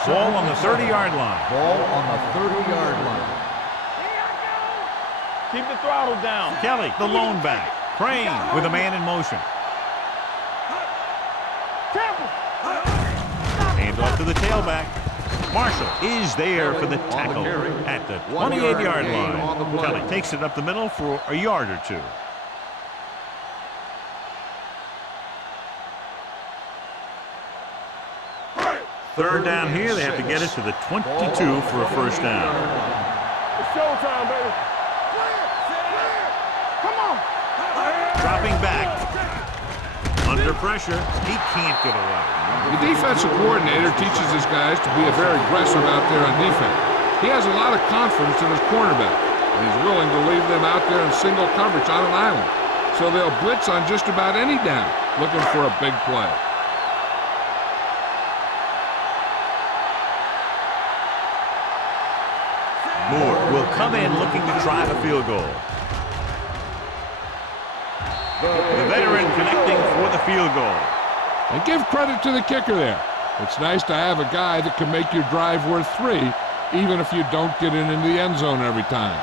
Ball on the 30-yard line. Ball on the 30-yard line. Keep the throttle down. Kelly, the lone back. Crane with a man in motion. Hand off to the tailback. Marshall is there for the tackle at the 28-yard line. Kelly takes it up the middle for a yard or two. Third down here, they have to get it to the 22 for a first down. It's showtime, baby. Come on. Dropping back. Under pressure, he can't get away. The defensive coordinator teaches his guys to be very aggressive out there on defense. He has a lot of confidence in his cornerback, and he's willing to leave them out there in single coverage on an island. So they'll blitz on just about any down, looking for a big play. Moore will come in looking to try the field goal. The veteran connecting for the field goal. And give credit to the kicker there. It's nice to have a guy that can make your drive worth 3, even if you don't get in the end zone every time.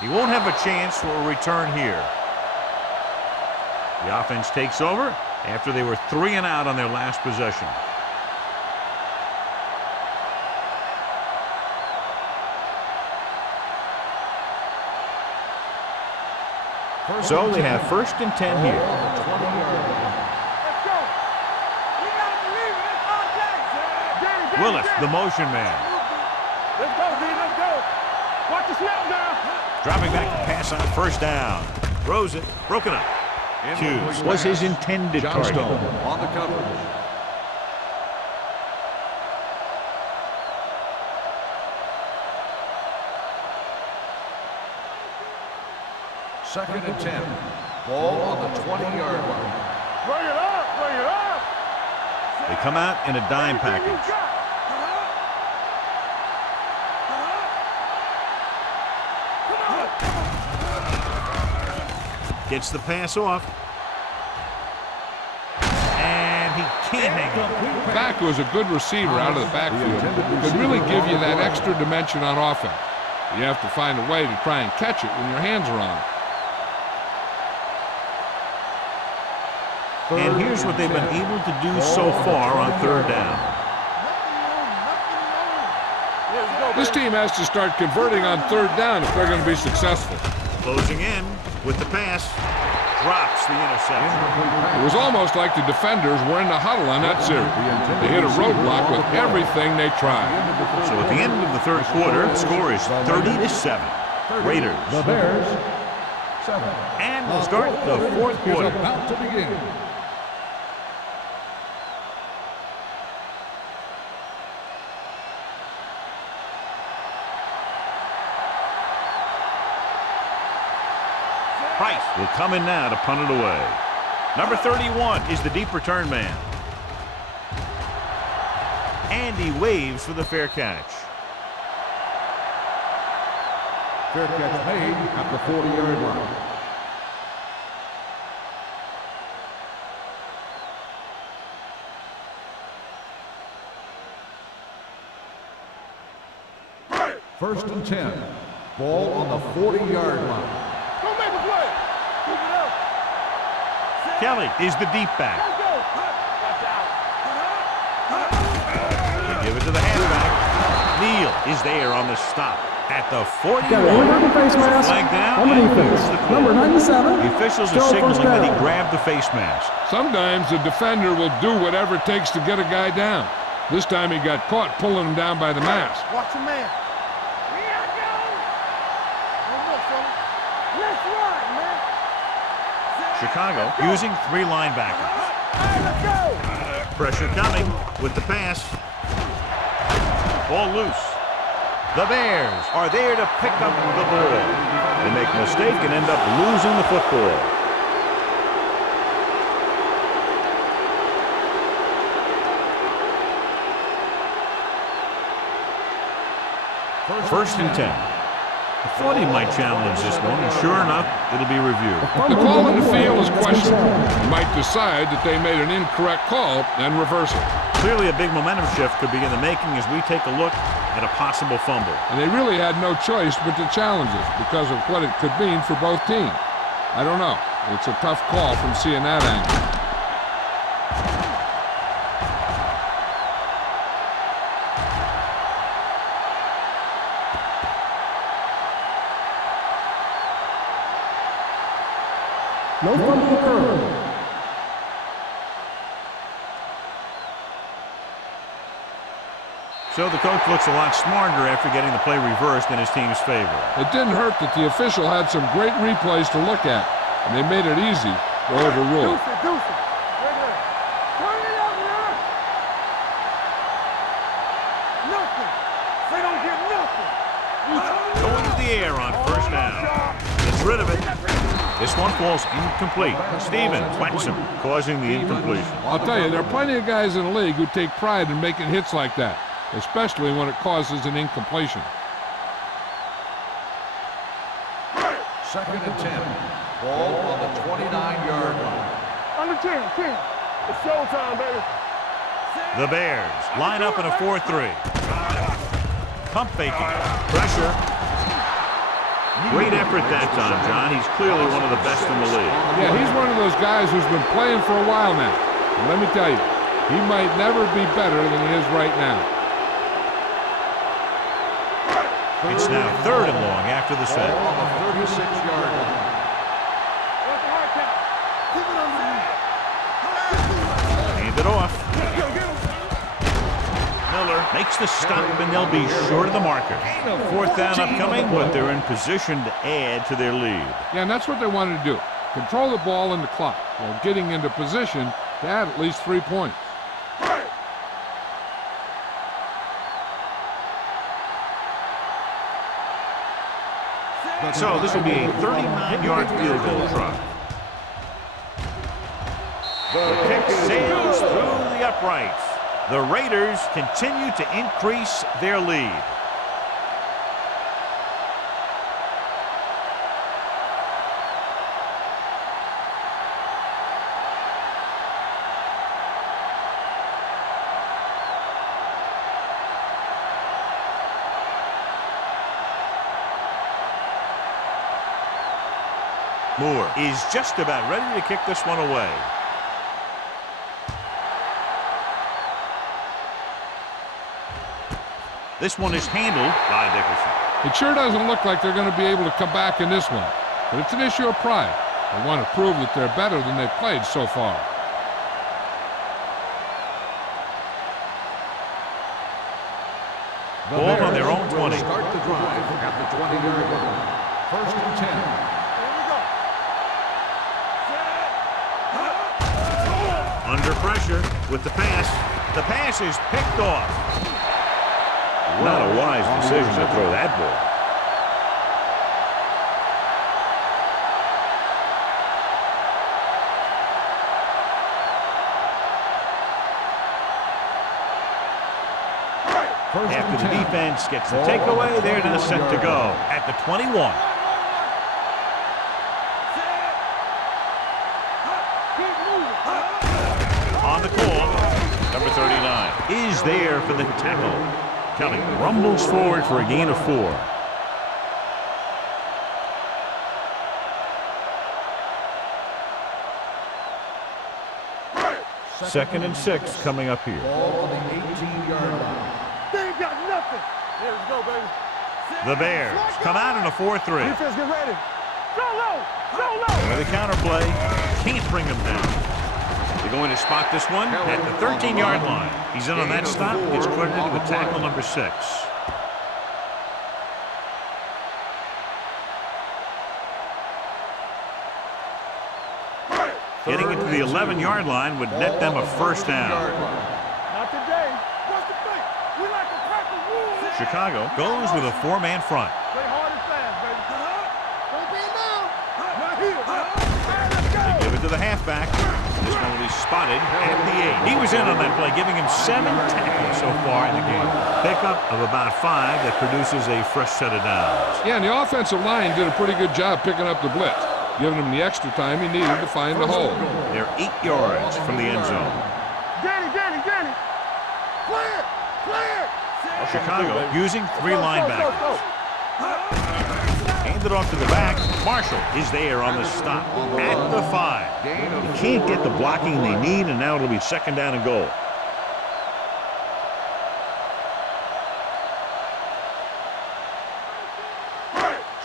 He won't have a chance for a return here. The offense takes over after they were 3 and out on their last possession. So they have 1st and 10 here. Let's go. We gotta believe it. It's our day. Willis, the motion man. Let's go, D. Let's go. Watch the snap now. Dropping back to pass on 1st down. Throws it. Broken up. Hughes was his intended target. On the coverage. Second and 10. Ball on the 20-yard line. Bring it up. Bring it up. They come out in a dime package. Gets the pass off. And he can't hang on. Back was a good receiver out of the backfield. Could really give you that extra dimension on offense. You have to find a way to try and catch it when your hands are on it. And here's what they've been able to do so far on 3rd down. This team has to start converting on 3rd down if they're going to be successful. Closing in with the pass. Drops the interception. It was almost like the defenders were in the huddle on that series. They hit a roadblock with everything they tried. So at the end of the 3rd quarter, the score is 30-7. Raiders. The Bears, 7. And we'll start the 4th quarter. Is about to begin. Price will come in now to punt it away. Number 31 is the deep return man. And he waves for the fair catch. Fair catch made at the 40-yard line. First and 10. Ball on the 40-yard line. Go make a play. Keep it up. Kelly is the deep back. Let's go. Watch out. They give it to the halfback. Neal is there on the stop at the 40. Got a number face mask Flag down. on the And defense. here's the call. Number 97. The officials are Still signaling first that he down. grabbed the face mask. Sometimes the defender will do whatever it takes to get a guy down. This time he got caught pulling him down by the mask. Watch your man. Here I go. One more, fella. Let's ride, man. Chicago using 3 linebackers. Hey, let's go. Pressure coming with the pass. Ball loose. The Bears are there to pick up the ball. They make a mistake and end up losing the football. First and 10. I thought he might challenge this one, and sure enough, it'll be reviewed. The call in the field is questionable. You might decide that they made an incorrect call and reverse it. Clearly a big momentum shift could be in the making as we take a look at a possible fumble. And they really had no choice but to challenge it because of what it could mean for both teams. I don't know. It's a tough call from seeing that angle. No fumble occurred. So the coach looks a lot smarter after getting the play reversed in his team's favor. It didn't hurt that the official had some great replays to look at, and they made it easy to overrule. Deuce it, deuce it. Right there. Turn it up, man. Nothing. They don't get nothing. Going to the air on 1st down. Gets rid of it. This one falls incomplete. Stevens whacks him, causing the incompletion. I'll tell you, there are plenty of guys in the league who take pride in making hits like that, especially when it causes an incompletion. Second and 10. Ball on the 29-yard line. Under 10. It's showtime, baby. The Bears line up in a 4-3. Pump faking. Pressure. Ball loose. The Bears are there to pick up the ball. They make a mistake and end up losing the football. They really had no choice but to challenge it because of what it could mean for both teams. I don't know. It's a tough call from seeing that angle. Great effort that time, John. He's clearly one of the best in the league. Yeah, he's one of those guys who's been playing for a while now. And let me tell you, he might never be better than he is right now. It's now 3rd and long after the set. On the 36-yard line. What's the hard count? Keep it on Hand it off. Miller makes the stop, and they'll be short of the marker. 4th down upcoming, but they're in position to add to their lead. Yeah, and that's what they wanted to do. Control the ball and the clock while getting into position to add at least 3 points. So this will be a 39-yard field goal try. The kick sails through the uprights. The Raiders continue to increase their lead. Moore is just about ready to kick this one away. This one is handled by Dickerson. It sure doesn't look like they're going to be able to come back in this one, but it's an issue of pride. They want to prove that they're better than they've played so far. Ball on their own 20. Start the drive at the 20-yard line. 1st and 10. Under pressure with the pass. The pass is picked off. Not a wise decision to throw that ball. After the defense gets the takeaway, they're now set to go at the 21. On the call, number 39 is there for the tackle. Kelly rumbles forward for a gain of 4. Second and 6 coming up here. Ball on the 18-yard line. They ain't got nothing. Here we go, baby. The Bears come out in a 4-3. Defense, get ready. Go low. Go low. With a counterplay, can't bring them down. They're going to spot this one at the 13-yard line. He's in on that stop. Gets credited with tackle number 6. Getting into the 11-yard line would net them a first down. Not today. What's the thing? We like to crack the rules. Chicago goes with a 4-man front. Play hard and fast, baby. Don't be now. Not here. All right, let's go. They give it to the halfback. This one will be spotted at the 8. He was in on that play, giving him 7 tackles so far in the game. Pickup of about 5 that produces a fresh set of downs. Yeah, and the offensive line did a pretty good job picking up the blitz, giving him the extra time he needed to find the hole. They're 8 yards from the end zone. Danny. Clear. Chicago using 3 linebackers. Hand it off to the back. Marshall is there on the stop at the 5. They can't get the blocking they need, and now it'll be 2nd down and goal.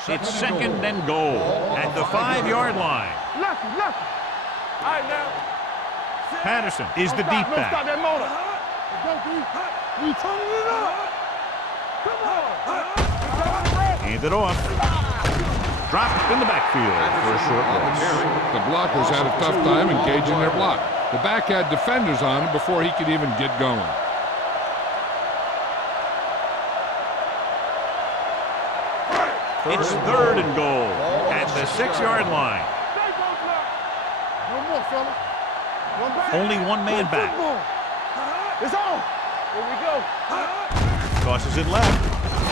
It's 2nd and goal at the 5-yard line. Lucky. All right, now. Patterson is the deep Stop back. that motor. We turning it up. Come on. Hand it off. Dropped in the backfield for a short loss. The blockers had a tough time engaging their block. The back had defenders on him before he could even get going. It's 3rd and goal at the 6-yard line. No more, fella. One back. Only 1 man back. It's on. Here we go. Tosses it left.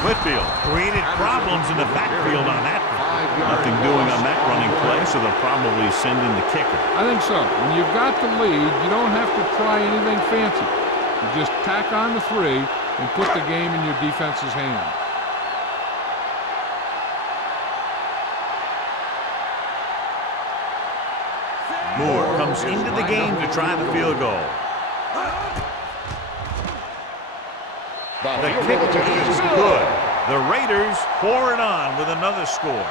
Whitfield created problems in the backfield on that one. Nothing doing on that running play, so they'll probably send in the kicker. I think so. When you've got the lead, you don't have to try anything fancy. You just tack on the 3 and put the game in your defense's hands. Moore comes into the game to try the field goal. The kick is good. The Raiders pour it on with another score.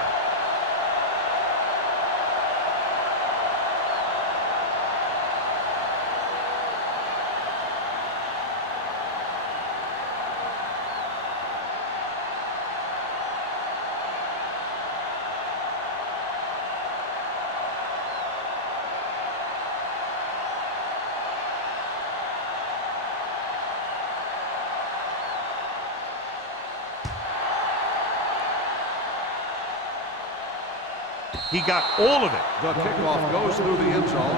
He got all of it. The kickoff goes through the end zone.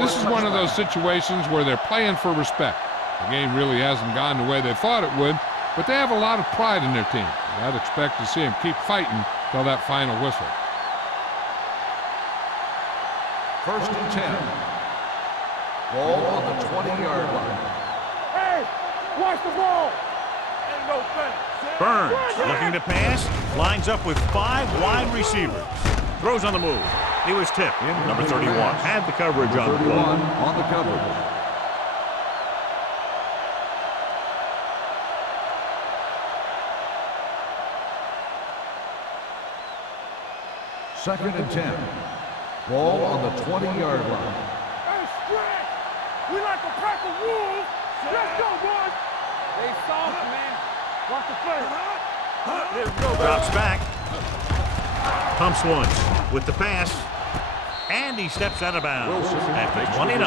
This is one of those situations where they're playing for respect. The game really hasn't gone the way they thought it would, but they have a lot of pride in their team. I'd expect to see them keep fighting till that final whistle. 1st and 10. Ball on the 20-yard line. Hey, watch the ball. Ain't no thing. Burns looking to pass, lines up with 5 wide receivers. Throws on the move. He was tipped. Number 31 had the coverage on the play. On the coverage. Second and 10. Ball on the 20-yard line. Hey, stretch. We like a pack of wolves. Let's go, boys. They soft, man. Watch the play. Drops back. Pumps once with the pass. And he steps out of bounds at the 29.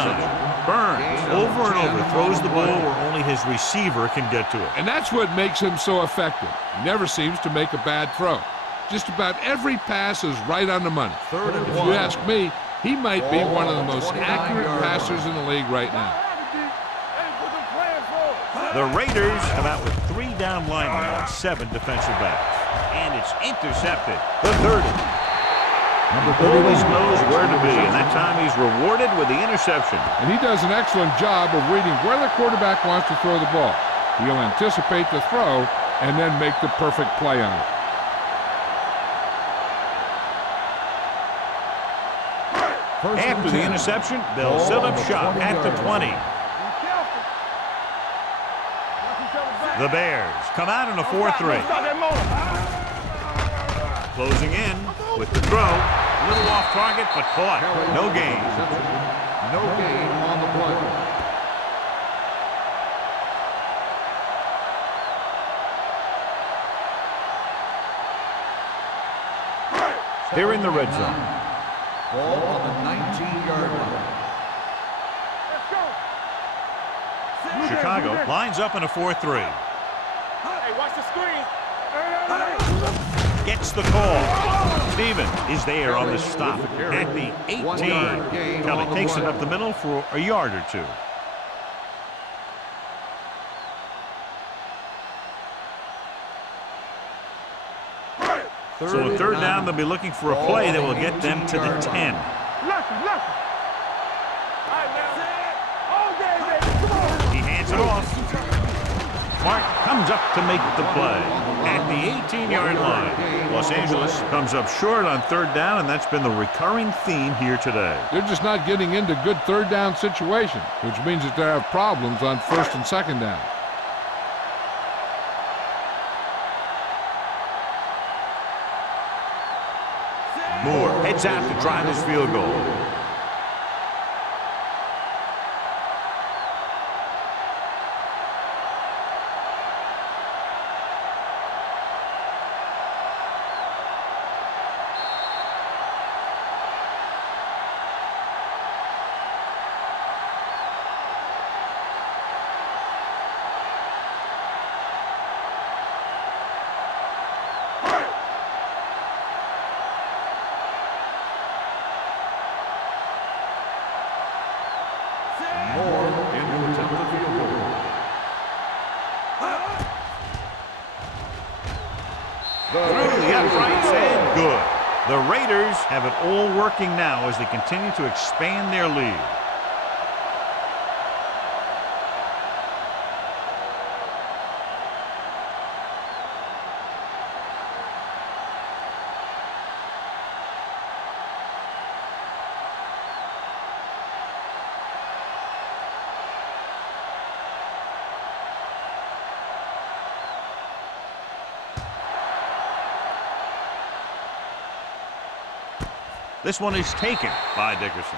Burns over and over throws the ball where only his receiver can get to it. And that's what makes him so effective. He never seems to make a bad throw. Just about every pass is right on the money. Third and If 1. you ask me, he might be one of the most accurate passers in the league right now. The Raiders come out with 3 down linemen on 7 defensive backs. And it's intercepted. The 30. Number Always 31. knows where to be, and that time he's rewarded with the interception. And he does an excellent job of reading where the quarterback wants to throw the ball. He'll anticipate the throw and then make the perfect play on it. After the interception, they'll set up shop at the 20. The Bears come out in a 4-3. Closing in with the throw. A little off target, but caught. No gain. No gain on the play. They're in the red zone. Ball on the 19-yard line. Chicago lines up in a 4-3. Hey, watch the screen. Gets the call. Stevens is there on the stop at the 18. Kelly takes it up the middle for a yard or 2. So a 3rd down, they'll be looking for a play that will get them to the 10. He hands it off. Mark comes up to make the play at the 18-yard line. Los Angeles comes up short on 3rd down, and that's been the recurring theme here today. They're just not getting into good 3rd down situations, which means that they have problems on 1st and 2nd down. Moore heads out to drive his field goal. Through the uprights and good. The Raiders have it all working now as they continue to expand their lead. This one is taken by Dickerson.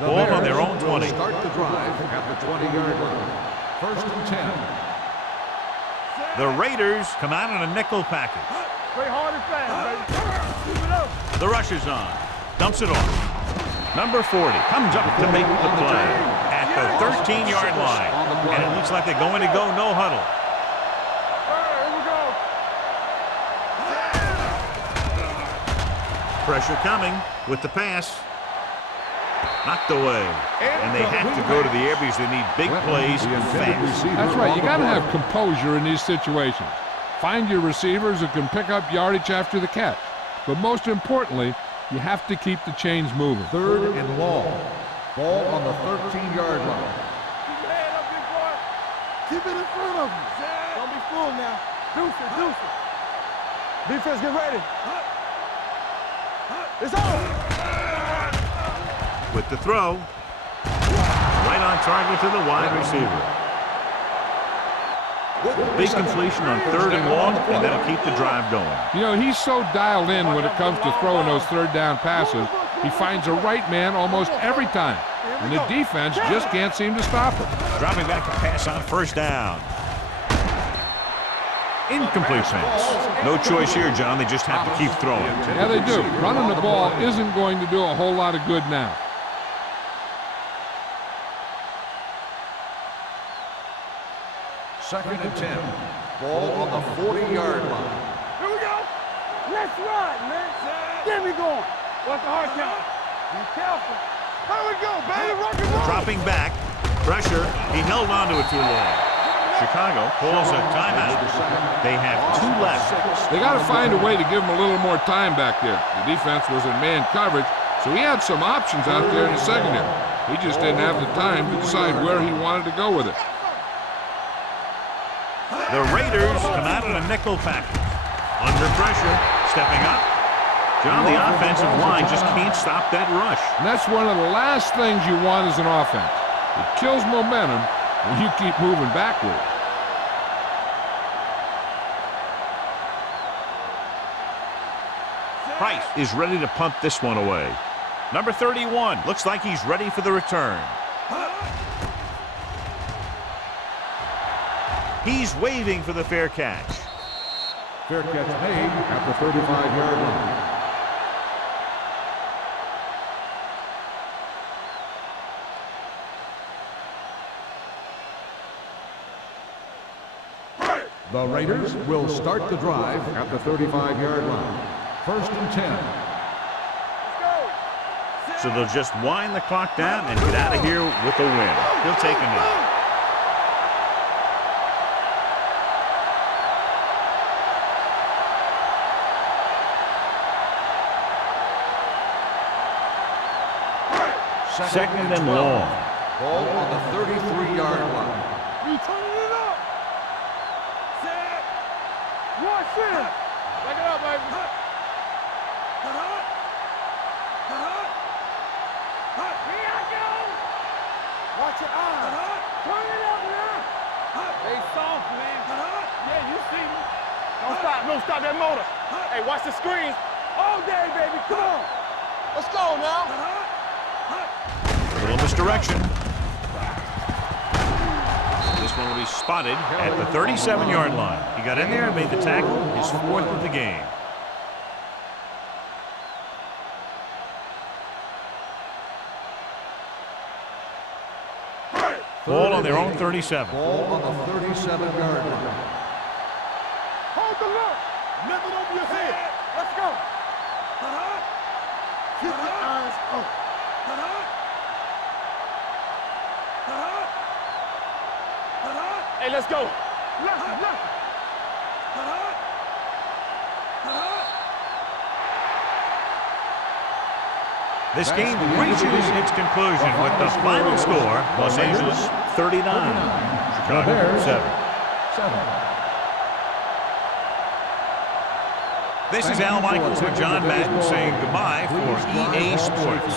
The Ball on Bears their own will 20. start the drive at the 20-yard line. First and 10. The Raiders come out in a nickel package. Play hard and fast, baby. Keep it up. The rush is on. Dumps it off. Number 40 comes up to make the play at the 13-yard line. And it looks like they're going to go no huddle. Here we go. Pressure coming with the pass. Knocked away. And they have to go to the air because they need big plays fast. That's right. You got to have composure in these situations. Find your receivers who can pick up yardage after the catch. But most importantly, you have to keep the chains moving. Third and long. Ball on the 13-yard line. Keep your head up, big boy. Keep it in front of you. Don't be fooled now. Deuce it, deuce it. Defense, get ready. It's on. With the throw. Right on target to the wide receiver. Big completion on third and long, and that'll keep the drive going. You know, he's so dialed in when it comes to throwing those third down passes. He finds the right man almost every time. And the defense just can't seem to stop him. Dropping back to pass on first down. Incomplete pass. No choice here, John. They just have to keep throwing. Yeah, they do. Running the ball isn't going to do a whole lot of good now. Second and 10. Ball on the 40-yard line. Here we go. Let's ride, man. Get me going. What's the hard count? Be careful. Here we go, baby. Rock and roll. Dropping back. Pressure. He held on to it too long. Chicago calls a timeout. They have 2 left. They got to find a way to give him a little more time back there. The defense was in man coverage, so he had some options out there in the secondary. He just didn't have the time to decide where he wanted to go with it. The Raiders come out in a nickel package. Under pressure, stepping up. John, the offensive line just can't stop that rush. And that's one of the last things you want as an offense. It kills momentum when you keep moving backward. Price is ready to punt this one away. Number 31 looks like he's ready for the return. He's waving for the fair catch. Fair catch made at the 35-yard line. The Raiders will start the drive at the 35-yard line. First and 10. So they'll just wind the clock down and get out of here with a win. He'll take a knee. Second and long. Ball on the 33-yard line. You turning it up. Set. Watch it. Back it up, baby. Here I go. Watch your eyes. Turn it up now. They soft, man. Yeah, you see me. Don't stop. Don't stop that motor. Hey, watch the screen. All day, baby. Come on. Let's go now. A little misdirection. This one will be spotted at the 37-yard line. He got in there and made the tackle, his 4th of the game. Ball on their own 37. Ball on the 37-yard line. Hold the look. Nothing over your head. Let's go. Keep your eyes up. Hey, let's go. Left. This game reaches its conclusion with the final score, Los Angeles 39, Chicago 7. This is Al Michaels with John Madden saying goodbye for EA Sports.